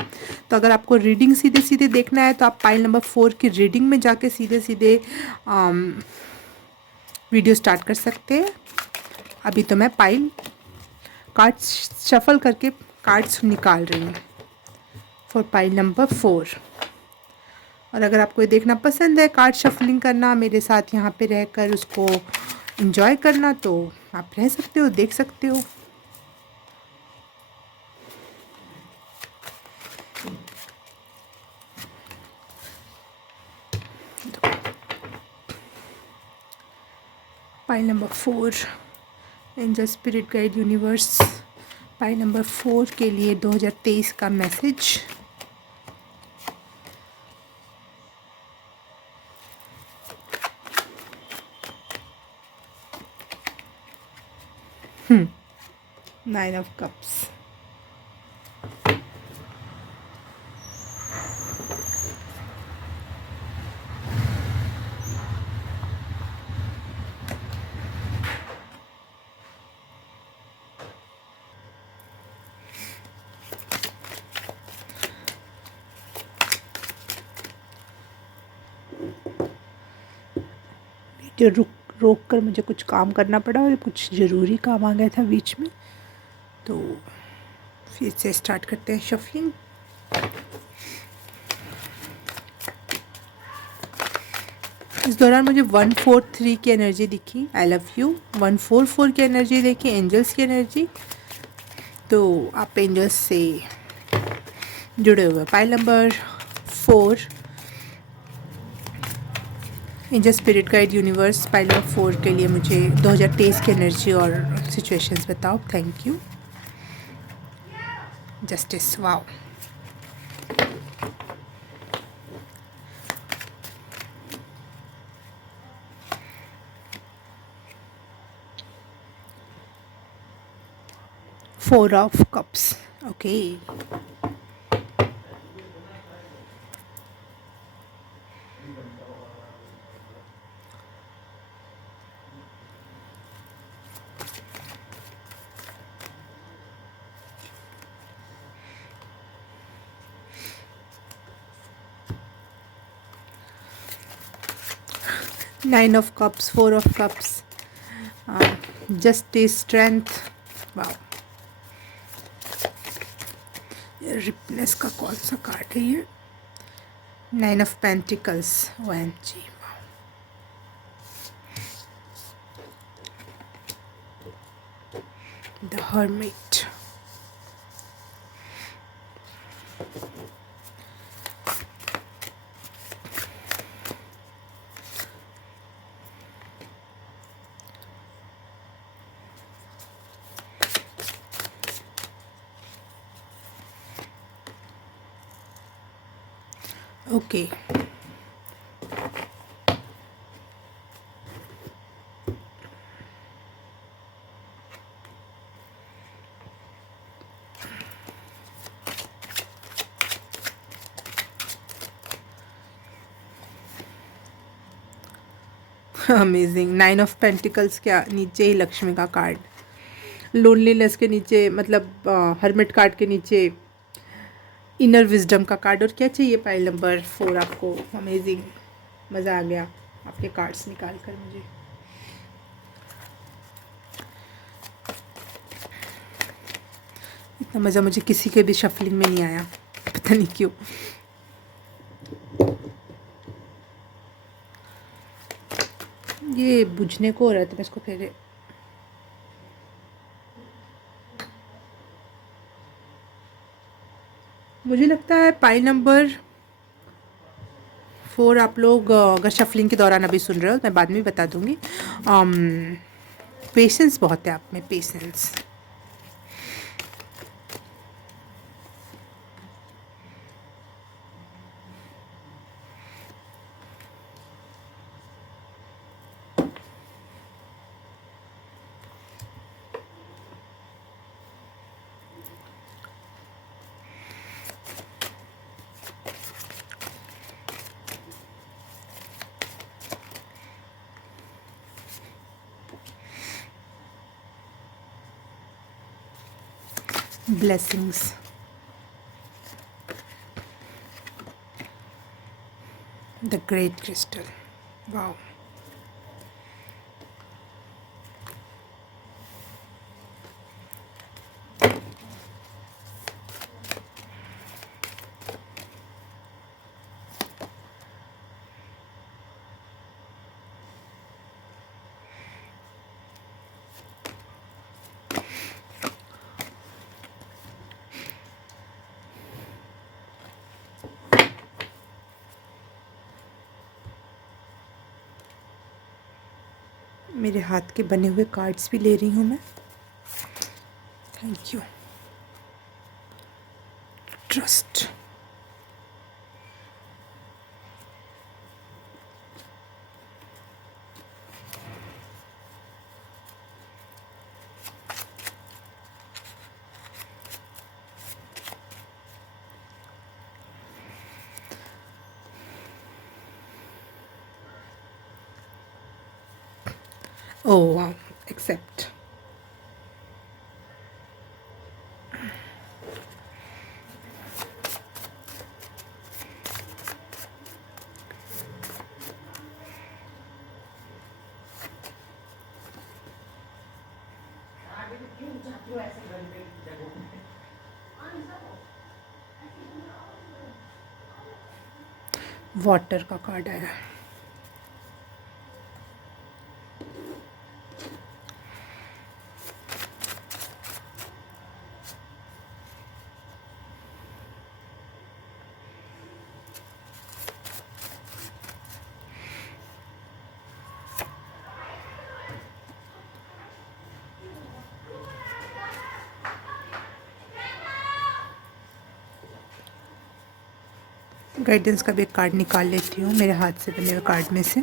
तो अगर आपको रीडिंग सीधे सीधे देखना है तो आप पाइल नंबर 4 की रीडिंग में जाके सीधे सीधे वीडियो स्टार्ट कर सकते हैं। अभी तो मैं पाइल कार्ड शफल करके कार्ड्स निकाल रही हूँ फॉर पाइल नंबर 4। और अगर आपको ये देखना पसंद है, कार्ड शफलिंग करना, मेरे साथ यहाँ पे रहकर उसको एंजॉय करना, तो आप रह सकते हो, देख सकते हो। Pile number 4, angel spirit guide universe, pile number 4 के लिए 2023 का message. Nine of cups, video रोक कर मुझे कुछ काम करना पड़ा और कुछ ज़रूरी काम आ गया था बीच में, तो फिर से स्टार्ट करते हैं शफलिंग। इस दौरान मुझे 143 की एनर्जी दिखी, आई लव यू। 144 की एनर्जी देखी, एंजल्स की एनर्जी, तो आप एंजल्स से जुड़े हुए। Pile number 4, angel spirit guide universe, pile number 4 के लिए मुझे 2023 की एनर्जी और सिचुएशंस बताओ। Thank you. Justice, wow. Four of cups, okay. Nine of cups, 4 of cups, justice, strength, wow. Ripeness का कौन सा कार्ड है ये? Nine of pentacles, OMG, the hermit, okay. Amazing. Nine of pentacles के नीचे ही लक्ष्मी का कार्ड, लोनलीनेस के नीचे, मतलब हर्मिट कार्ड के नीचे इनर विजडम का कार्ड। और क्या चाहिए पाइल नंबर 4 आपको? अमेजिंग, मज़ा आ गया आपके कार्ड्स निकाल कर मुझे। इतना मज़ा मुझे किसी के भी शफलिंग में नहीं आया, पता नहीं क्यों। ये बुझने को हो रहा है तो मैं इसको फिर मुझे लगता है पाई नंबर 4 आप लोग अगर शफलिंग के दौरान अभी सुन रहे हो, मैं बाद में भी बता दूँगी। पेशेंस बहुत है आप में, patience. Blessings. The great crystal. Wow. मेरे हाथ के बने हुए कार्ड्स भी ले रही हूँ मैं। Thank you. Trust. Oh wow, accept. Water का कार्ड आया। गाइडेंस का भी एक कार्ड निकाल लेती हूँ मेरे हाथ से बने हुए कार्ड में से।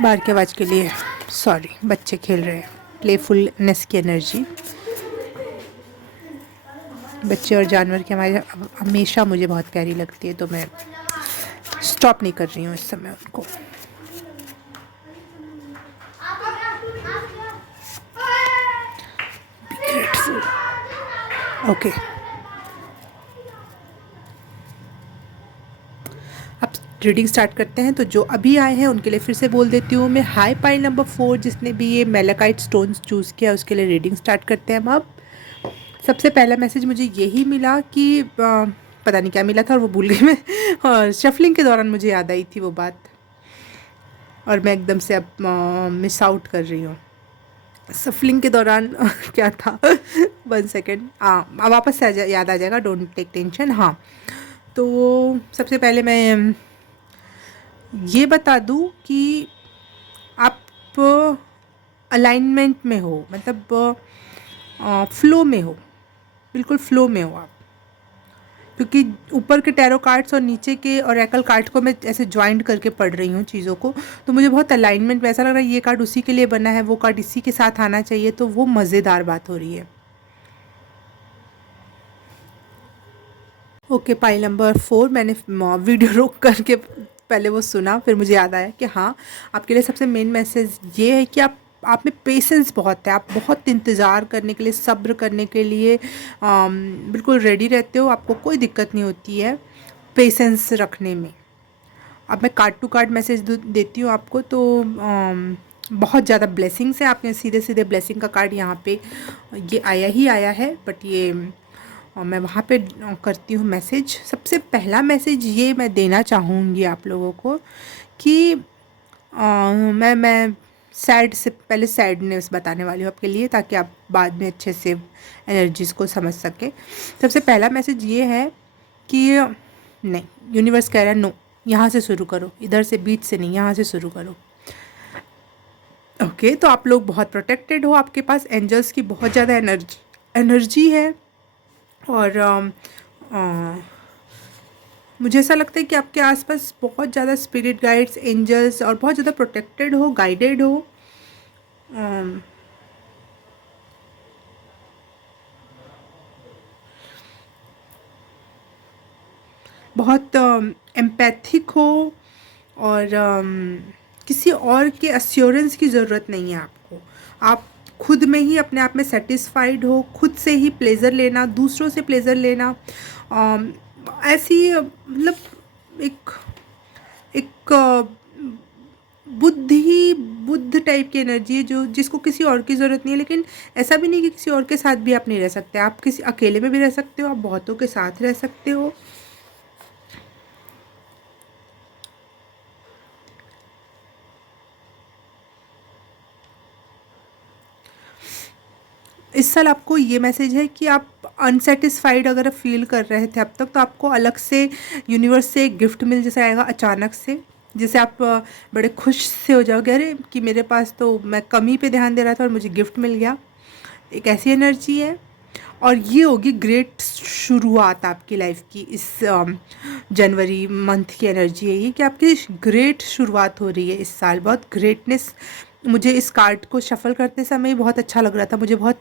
बाहर की आवाज़ के लिए सॉरी, बच्चे खेल रहे हैं। प्लेफुलनेस की एनर्जी, बच्चे और जानवर की हमारे हमेशा मुझे बहुत प्यारी लगती है, तो मैं स्टॉप नहीं कर रही हूँ इस समय उनको। ओके, अब रीडिंग स्टार्ट करते हैं। तो जो अभी आए हैं उनके लिए फिर से बोल देती हूँ मैं, हाई पाइल नंबर 4 जिसने भी ये मेलाकाइट स्टोन्स चूज़ किया उसके लिए रीडिंग स्टार्ट करते हैं हम। अब सबसे पहला मैसेज मुझे यही मिला कि पता नहीं क्या मिला था और वो भूल गई मैं, और शफलिंग के दौरान मुझे याद आई थी वो बात, और मैं एकदम से अब मिस आउट कर रही हूँ। सफलिंग के दौरान क्या था 1 सेकेंड, हाँ वापस से याद आ जाएगा, डोंट टेक टेंशन। हाँ, तो सबसे पहले मैं ये बता दूँ कि आप अलाइनमेंट में हो, मतलब फ्लो में हो, बिल्कुल फ्लो में हो आप, क्योंकि ऊपर के टैरो कार्ड्स और नीचे के ऑरेकल कार्ड को मैं ऐसे ज्वाइंट करके पढ़ रही हूँ चीज़ों को, तो मुझे बहुत अलाइनमेंट में ऐसा लग रहा है ये कार्ड उसी के लिए बना है, वो कार्ड इसी के साथ आना चाहिए, तो वो मज़ेदार बात हो रही है। ओके, पाइल नंबर 4 मैंने वीडियो रोक करके पहले वो सुना, फिर मुझे याद आया कि हाँ, आपके लिए सबसे मेन मैसेज ये है कि आप में पेशेंस बहुत है, आप बहुत इंतज़ार करने के लिए, सब्र करने के लिए बिल्कुल रेडी रहते हो, आपको कोई दिक्कत नहीं होती है पेशेंस रखने में। अब मैं कार्ड टू कार्ड मैसेज देती हूँ आपको, तो बहुत ज़्यादा ब्लेसिंग्स है, आपने सीधे सीधे ब्लेसिंग का कार्ड यहाँ पे ये आया ही आया है, बट ये मैं वहाँ पे करती हूँ मैसेज। सबसे पहला मैसेज ये मैं देना चाहूँगी आप लोगों को कि मैं सैड से पहले सैडनेस बताने वाली हूँ आपके लिए, ताकि आप बाद में अच्छे से एनर्जीज़ को समझ सकें। सबसे पहला मैसेज ये है कि नहीं, यूनिवर्स कह रहा है नो, यहाँ से शुरू करो, इधर से बीच से नहीं, यहाँ से शुरू करो। ओके, तो आप लोग बहुत प्रोटेक्टेड हो, आपके पास एंजल्स की बहुत ज़्यादा एनर्जी है। और मुझे ऐसा लगता है कि आपके आसपास बहुत ज़्यादा स्पिरिट गाइड्स, एंजल्स और बहुत ज़्यादा प्रोटेक्टेड हो, गाइडेड हो। बहुत एम्पैथिक हो, और किसी और के अश्योरेंस की ज़रूरत नहीं है आपको। आप खुद में ही अपने आप में सेटिस्फाइड हो, खुद से ही प्लेज़र लेना, दूसरों से प्लेज़र लेना, ऐसी मतलब एक एक बुद्ध टाइप की एनर्जी है, जो जिसको किसी और की ज़रूरत नहीं है। लेकिन ऐसा भी नहीं कि किसी और के साथ भी आप नहीं रह सकते, आप किसी अकेले में भी रह सकते हो, आप बहुतों के साथ रह सकते हो। इस साल आपको ये मैसेज है कि आप अनसेटिस्फाइड अगर फील कर रहे थे अब तक, तो आपको अलग से यूनिवर्स से एक गिफ्ट मिल जैसा आएगा अचानक से, जिसे आप बड़े खुश से हो जाओगे, अरे कि मेरे पास तो मैं कमी पे ध्यान दे रहा था और मुझे गिफ्ट मिल गया। एक ऐसी एनर्जी है। और ये होगी ग्रेट शुरुआत आपकी लाइफ की। इस जनवरी मंथ की एनर्जी है ये, कि आपकी ग्रेट शुरुआत हो रही है इस साल, बहुत ग्रेटनेस। मुझे इस कार्ड को शफल करते समय बहुत अच्छा लग रहा था, मुझे बहुत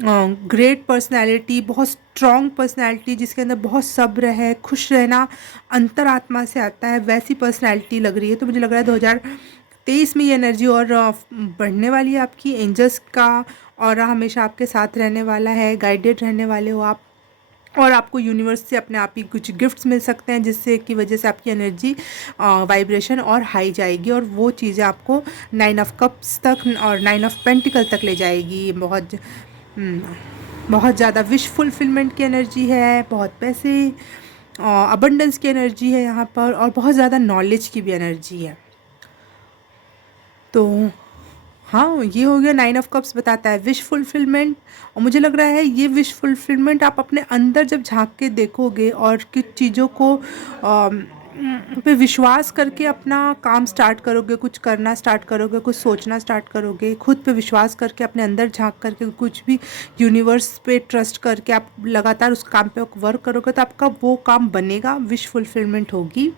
ग्रेट पर्सनैलिटी, बहुत स्ट्रॉन्ग पर्सनैलिटी, जिसके अंदर बहुत सब्र है, खुश रहना अंतरात्मा से आता है, वैसी पर्सनैलिटी लग रही है। तो मुझे लग रहा है 2023 में ये एनर्जी और बढ़ने वाली है आपकी। एंजल्स का और हमेशा आपके साथ रहने वाला है, गाइडेड रहने वाले हो आप। और आपको यूनिवर्स से अपने आप ही कुछ गिफ्ट्स मिल सकते हैं, जिससे की वजह से आपकी एनर्जी वाइब्रेशन और हाई जाएगी, और वो चीज़ें आपको 9 ऑफ कप्स तक और 9 ऑफ पेंटिकल तक ले जाएगी। बहुत ज़्यादा विश फुलफिलमेंट की एनर्जी है, बहुत पैसे, अबंडेंस की एनर्जी है यहाँ पर, और बहुत ज़्यादा नॉलेज की भी एनर्जी है। तो हाँ, ये हो गया 9 ऑफ कप्स, बताता है विश फुलफिलमेंट। और मुझे लग रहा है ये विश फुलफिलमेंट आप अपने अंदर जब झांक के देखोगे और कुछ चीज़ों को पे विश्वास करके अपना काम स्टार्ट करोगे, कुछ करना स्टार्ट करोगे, कुछ सोचना स्टार्ट करोगे, खुद पे विश्वास करके अपने अंदर झांक करके कुछ भी यूनिवर्स पे ट्रस्ट करके आप लगातार उस काम पे वर्क करोगे, तो आपका वो काम बनेगा, विश फुलफिलमेंट होगी।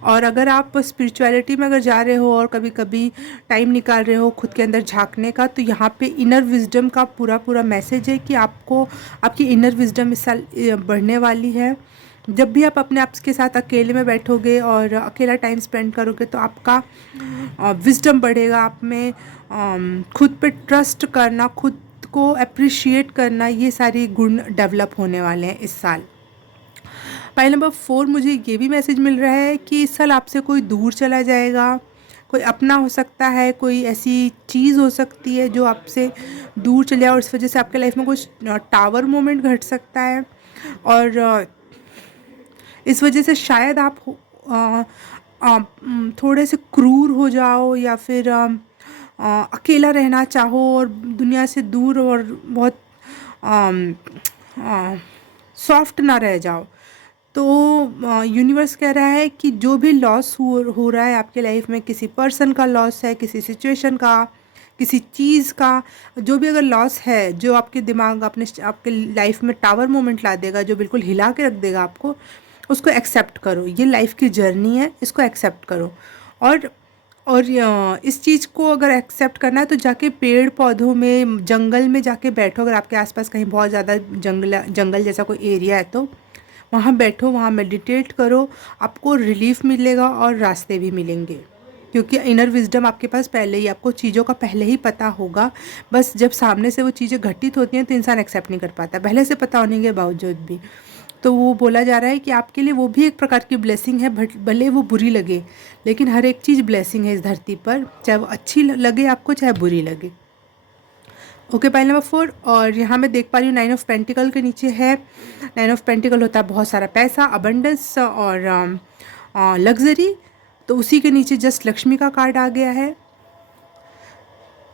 और अगर आप स्पिरिचुअलिटी में अगर जा रहे हो और कभी कभी टाइम निकाल रहे हो खुद के अंदर झांकने का, तो यहाँ पे इनर विजडम का पूरा मैसेज है कि आपको आपकी इनर विजडम इस साल बढ़ने वाली है। जब भी आप अपने आप के साथ अकेले में बैठोगे और अकेला टाइम स्पेंड करोगे, तो आपका विजडम बढ़ेगा, आप में खुद पे ट्रस्ट करना, खुद को अप्रिशिएट करना, ये सारी गुण डेवलप होने वाले हैं इस साल। फाइल नंबर 4, मुझे ये भी मैसेज मिल रहा है कि इस साल आपसे कोई दूर चला जाएगा, कोई अपना हो सकता है, कोई ऐसी चीज़ हो सकती है जो आपसे दूर चले जाए, और इस वजह से आपके लाइफ में कुछ टावर मोमेंट घट सकता है। और इस वजह से शायद आप थोड़े से क्रूर हो जाओ, या फिर अकेला रहना चाहो और दुनिया से दूर, और बहुत सॉफ्ट ना रह जाओ। तो यूनिवर्स कह रहा है कि जो भी लॉस हो रहा है आपके लाइफ में, किसी पर्सन का लॉस है, किसी सिचुएशन का, किसी चीज़ का, जो भी अगर लॉस है, जो आपके दिमाग आपके लाइफ में टावर मोमेंट ला देगा, जो बिल्कुल हिला के रख देगा आपको, उसको एक्सेप्ट करो। ये लाइफ की जर्नी है, इसको एक्सेप्ट करो। और इस चीज़ को अगर एक्सेप्ट करना है, तो जाके पेड़ पौधों में, जंगल में जाके बैठो। अगर आपके आसपास कहीं बहुत ज़्यादा जंगल जैसा कोई एरिया है, तो वहाँ बैठो, वहाँ मेडिटेट करो, आपको रिलीफ मिलेगा और रास्ते भी मिलेंगे। क्योंकि इनर विजडम आपके पास पहले ही, आपको चीज़ों का पहले ही पता होगा। बस जब सामने से वो चीज़ें घटित होती हैं, तो इंसान एक्सेप्ट नहीं कर पाता, पहले से पता होने के बावजूद भी। तो वो बोला जा रहा है कि आपके लिए वो भी एक प्रकार की ब्लेसिंग है, भले वो बुरी लगे, लेकिन हर एक चीज़ ब्लेसिंग है इस धरती पर, चाहे वो अच्छी लगे आपको, चाहे बुरी लगे। Okay, pile number 4। और यहाँ मैं देख पा रही हूँ 9 ऑफ पेंटिकल के नीचे है। 9 ऑफ पेंटिकल होता है बहुत सारा पैसा, अबंडेंस और लग्जरी। तो उसी के नीचे जस्ट लक्ष्मी का कार्ड आ गया है।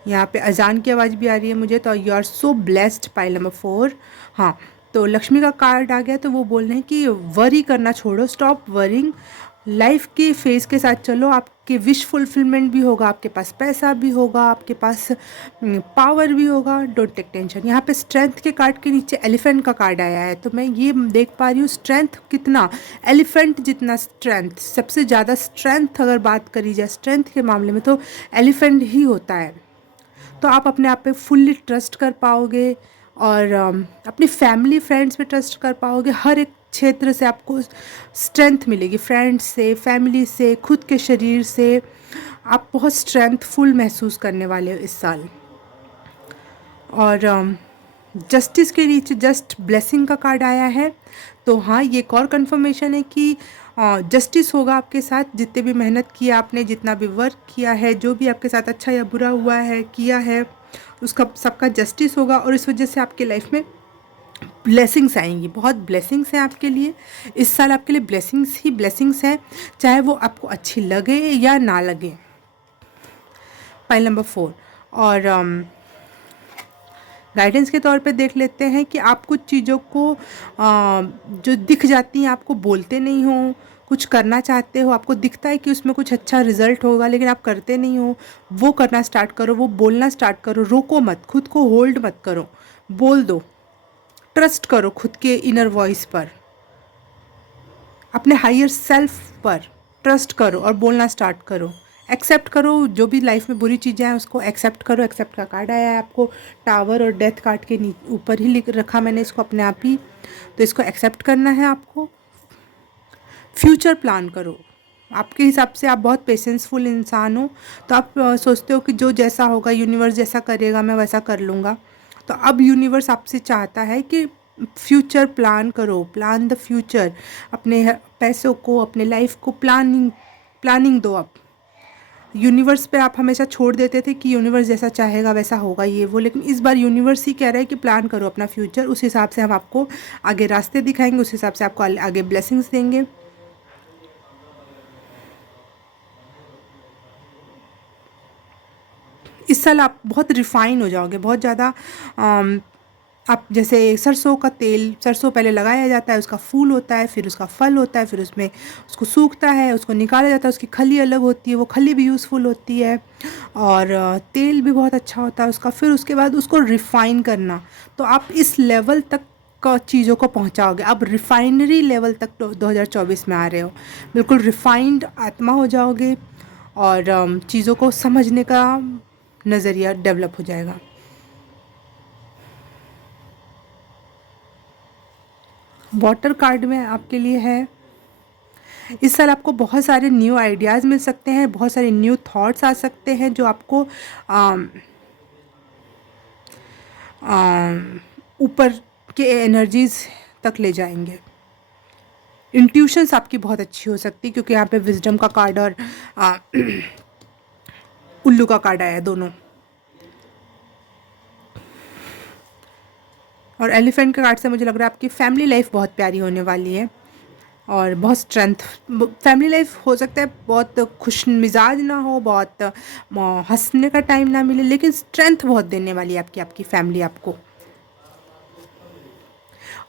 यहाँ पे अजान की आवाज़ भी आ रही है मुझे, तो you are so blessed, pile number 4। हाँ, तो लक्ष्मी का कार्ड आ गया, तो वो बोल रहे हैं कि वरी करना छोड़ो, स्टॉप वरिंग, लाइफ के फेज़ के साथ चलो, आपके विश फुलफिलमेंट भी होगा, आपके पास पैसा भी होगा, आपके पास पावर भी होगा, डोंट टेक टेंशन। यहाँ पे स्ट्रेंथ के कार्ड के नीचे एलिफेंट का कार्ड आया है, तो मैं ये देख पा रही हूँ स्ट्रेंथ कितना, एलिफेंट जितना स्ट्रेंथ, सबसे ज़्यादा स्ट्रेंथ अगर बात करी जाए स्ट्रेंथ के मामले में तो एलिफेंट ही होता है। तो आप अपने आप पे फुल्ली ट्रस्ट कर पाओगे और अपनी फैमिली फ्रेंड्स पे ट्रस्ट कर पाओगे। हर एक क्षेत्र से आपको स्ट्रेंथ मिलेगी, फ्रेंड्स से, फैमिली से, खुद के शरीर से। आप बहुत स्ट्रेंथफुल महसूस करने वाले हो इस साल। और जस्टिस के नीचे जस्ट ब्लेसिंग का कार्ड आया है, तो हाँ, ये एक और कन्फर्मेशन है कि जस्टिस होगा आपके साथ। जितने भी मेहनत किया आपने, जितना भी वर्क किया है, जो भी आपके साथ अच्छा या बुरा हुआ है, किया है, उसका सबका जस्टिस होगा। और इस वजह से आपके लाइफ में ब्लेसिंग्स आएंगी, बहुत ब्लेसिंग्स हैं आपके लिए। इस साल आपके लिए ब्लेसिंग्स ही ब्लेसिंग्स हैं, चाहे वो आपको अच्छी लगे या ना लगे। Pile number 4। और गाइडेंस के तौर पे देख लेते हैं कि आप कुछ चीज़ों को जो दिख जाती हैं, आपको बोलते नहीं हो, कुछ करना चाहते हो, आपको दिखता है कि उसमें कुछ अच्छा रिजल्ट होगा, लेकिन आप करते नहीं हो, वो करना स्टार्ट करो, वो बोलना स्टार्ट करो। रोको मत, खुद को होल्ड मत करो, बोल दो। ट्रस्ट करो खुद के इनर वॉइस पर, अपने हायर सेल्फ पर ट्रस्ट करो और बोलना स्टार्ट करो। एक्सेप्ट करो जो भी लाइफ में बुरी चीज़ें हैं, उसको एक्सेप्ट करो। एक्सेप्ट का कार्ड आया है आपको, टावर और डेथ कार्ड के ऊपर ही लिख रखा मैंने इसको अपने आप ही, तो इसको एक्सेप्ट करना है आपको। फ्यूचर प्लान करो। आपके हिसाब से आप बहुत पेशेंसफुल इंसान हो, तो आप सोचते हो कि जो जैसा होगा, यूनिवर्स जैसा करेगा मैं वैसा कर लूँगा। तो अब यूनिवर्स आपसे चाहता है कि फ्यूचर प्लान करो, प्लान द फ्यूचर। अपने पैसों को, अपने लाइफ को प्लानिंग दो आप। यूनिवर्स पे आप हमेशा छोड़ देते थे कि यूनिवर्स जैसा चाहेगा वैसा होगा, ये वो, लेकिन इस बार यूनिवर्स ही कह रहा है कि प्लान करो अपना फ्यूचर। उस हिसाब से हम आपको आगे रास्ते दिखाएंगे, उस हिसाब से आपको आगे ब्लेसिंग्स देंगे। इस साल आप बहुत रिफ़ाइन हो जाओगे, बहुत ज़्यादा। आप जैसे सरसों का तेल, सरसों पहले लगाया जाता है, उसका फूल होता है, फिर उसका फल होता है, फिर उसमें उसको सूखता है, उसको निकाला जाता है, उसकी खली अलग होती है, वो खली भी यूज़फुल होती है, और तेल भी बहुत अच्छा होता है उसका। फिर उसके बाद उसको रिफ़ाइन करना, तो आप इस लेवल तक का चीज़ों को पहुंचाओगे। अब रिफाइनरी लेवल तक 2024 में आ रहे हो, बिल्कुल रिफाइंड आत्मा हो जाओगे, और चीज़ों को समझने का नज़रिया डेवलप हो जाएगा। वाटर कार्ड में आपके लिए है, इस साल आपको बहुत सारे न्यू आइडियाज़ मिल सकते हैं, बहुत सारे न्यू थॉट्स आ सकते हैं जो आपको ऊपर के एनर्जीज़ तक ले जाएंगे। इंट्यूशंस आपकी बहुत अच्छी हो सकती है, क्योंकि यहाँ पे विजडम का कार्ड और उल्लू का कार्ड आया है दोनों। और एलिफेंट के कार्ड से मुझे लग रहा है आपकी फैमिली लाइफ बहुत प्यारी होने वाली है, और बहुत स्ट्रेंथ। फैमिली लाइफ हो सकता है बहुत खुश मिजाज ना हो, बहुत हंसने का टाइम ना मिले, लेकिन स्ट्रेंथ बहुत देने वाली है आपकी फैमिली आपको।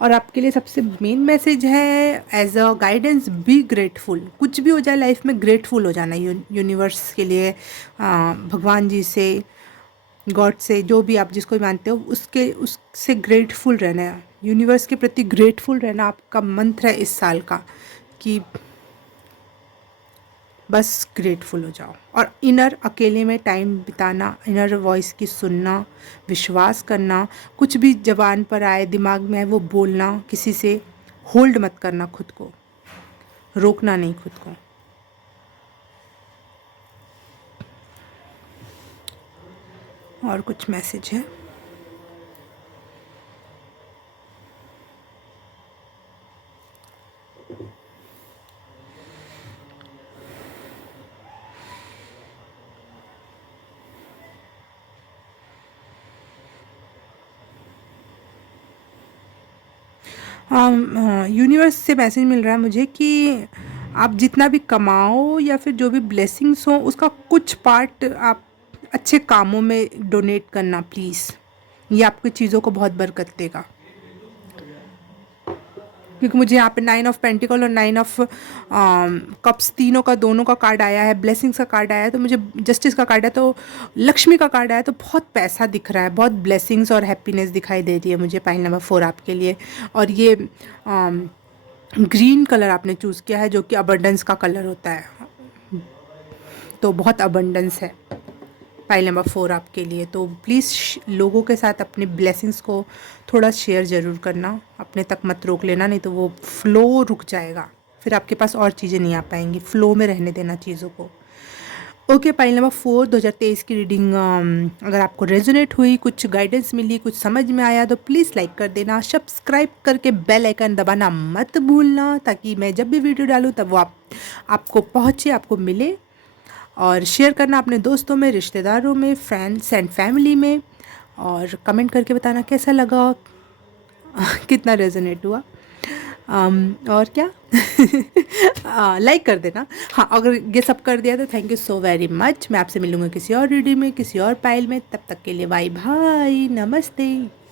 और आपके लिए सबसे मेन मैसेज है as a guidance, be grateful. कुछ भी हो जाए लाइफ में ग्रेटफुल हो जाना, यूनिवर्स के लिए, भगवान जी से, गॉड से, जो भी आप जिसको भी मानते हो, उससे ग्रेटफुल रहना है, यूनिवर्स के प्रति ग्रेटफुल रहना आपका मंत्र है इस साल का, कि बस ग्रेटफुल हो जाओ। और इनर अकेले में टाइम बिताना, इनर वॉइस की सुनना, विश्वास करना, कुछ भी ज़बान पर आए, दिमाग में आए, वो बोलना, किसी से होल्ड मत करना, खुद को रोकना नहीं, खुद को। और कुछ मैसेज है? यूनिवर्स से मैसेज मिल रहा है मुझे कि आप जितना भी कमाओ या फिर जो भी ब्लेसिंग्स हो, उसका कुछ पार्ट आप अच्छे कामों में डोनेट करना प्लीज़, ये आपकी चीज़ों को बहुत बरकत देगा। क्योंकि मुझे यहाँ पे 9 ऑफ पेंटिकल और 9 ऑफ कप्स दोनों का कार्ड आया है, ब्लेसिंग्स का कार्ड आया है, तो मुझे जस्टिस का कार्ड है, तो लक्ष्मी का कार्ड आया है, तो बहुत पैसा दिख रहा है, बहुत ब्लेसिंग्स और हैप्पीनेस दिखाई दे रही है मुझे पाइल नंबर 4 आपके लिए। और ये ग्रीन कलर आपने चूज़ किया है जो कि अबंडेंस का कलर होता है, तो बहुत अबंडेंस है पाइल नंबर 4 आपके लिए। तो प्लीज़ लोगों के साथ अपनी ब्लेसिंग्स को थोड़ा शेयर ज़रूर करना, अपने तक मत रोक लेना, नहीं तो वो फ्लो रुक जाएगा, फिर आपके पास और चीज़ें नहीं आ पाएंगी। फ्लो में रहने देना चीज़ों को। ओके, पाइल नंबर 4 2023 की रीडिंग अगर आपको रेजोनेट हुई, कुछ गाइडेंस मिली, कुछ समझ में आया, तो प्लीज़ लाइक कर देना, सब्सक्राइब करके बेल आइकन दबाना मत भूलना, ताकि मैं जब भी वीडियो डालूँ तब वो आपको पहुँचे, आपको मिले। और शेयर करना अपने दोस्तों में, रिश्तेदारों में, फ्रेंड्स एंड फैमिली में, और कमेंट करके बताना कैसा लगा, कितना रेजोनेट हुआ। और क्या लाइक कर देना। हाँ, अगर ये सब कर दिया तो thank you so very much. मैं आपसे मिलूँगी किसी और रीडिंग में, किसी और पाइल में। तब तक के लिए बाय बाय, नमस्ते।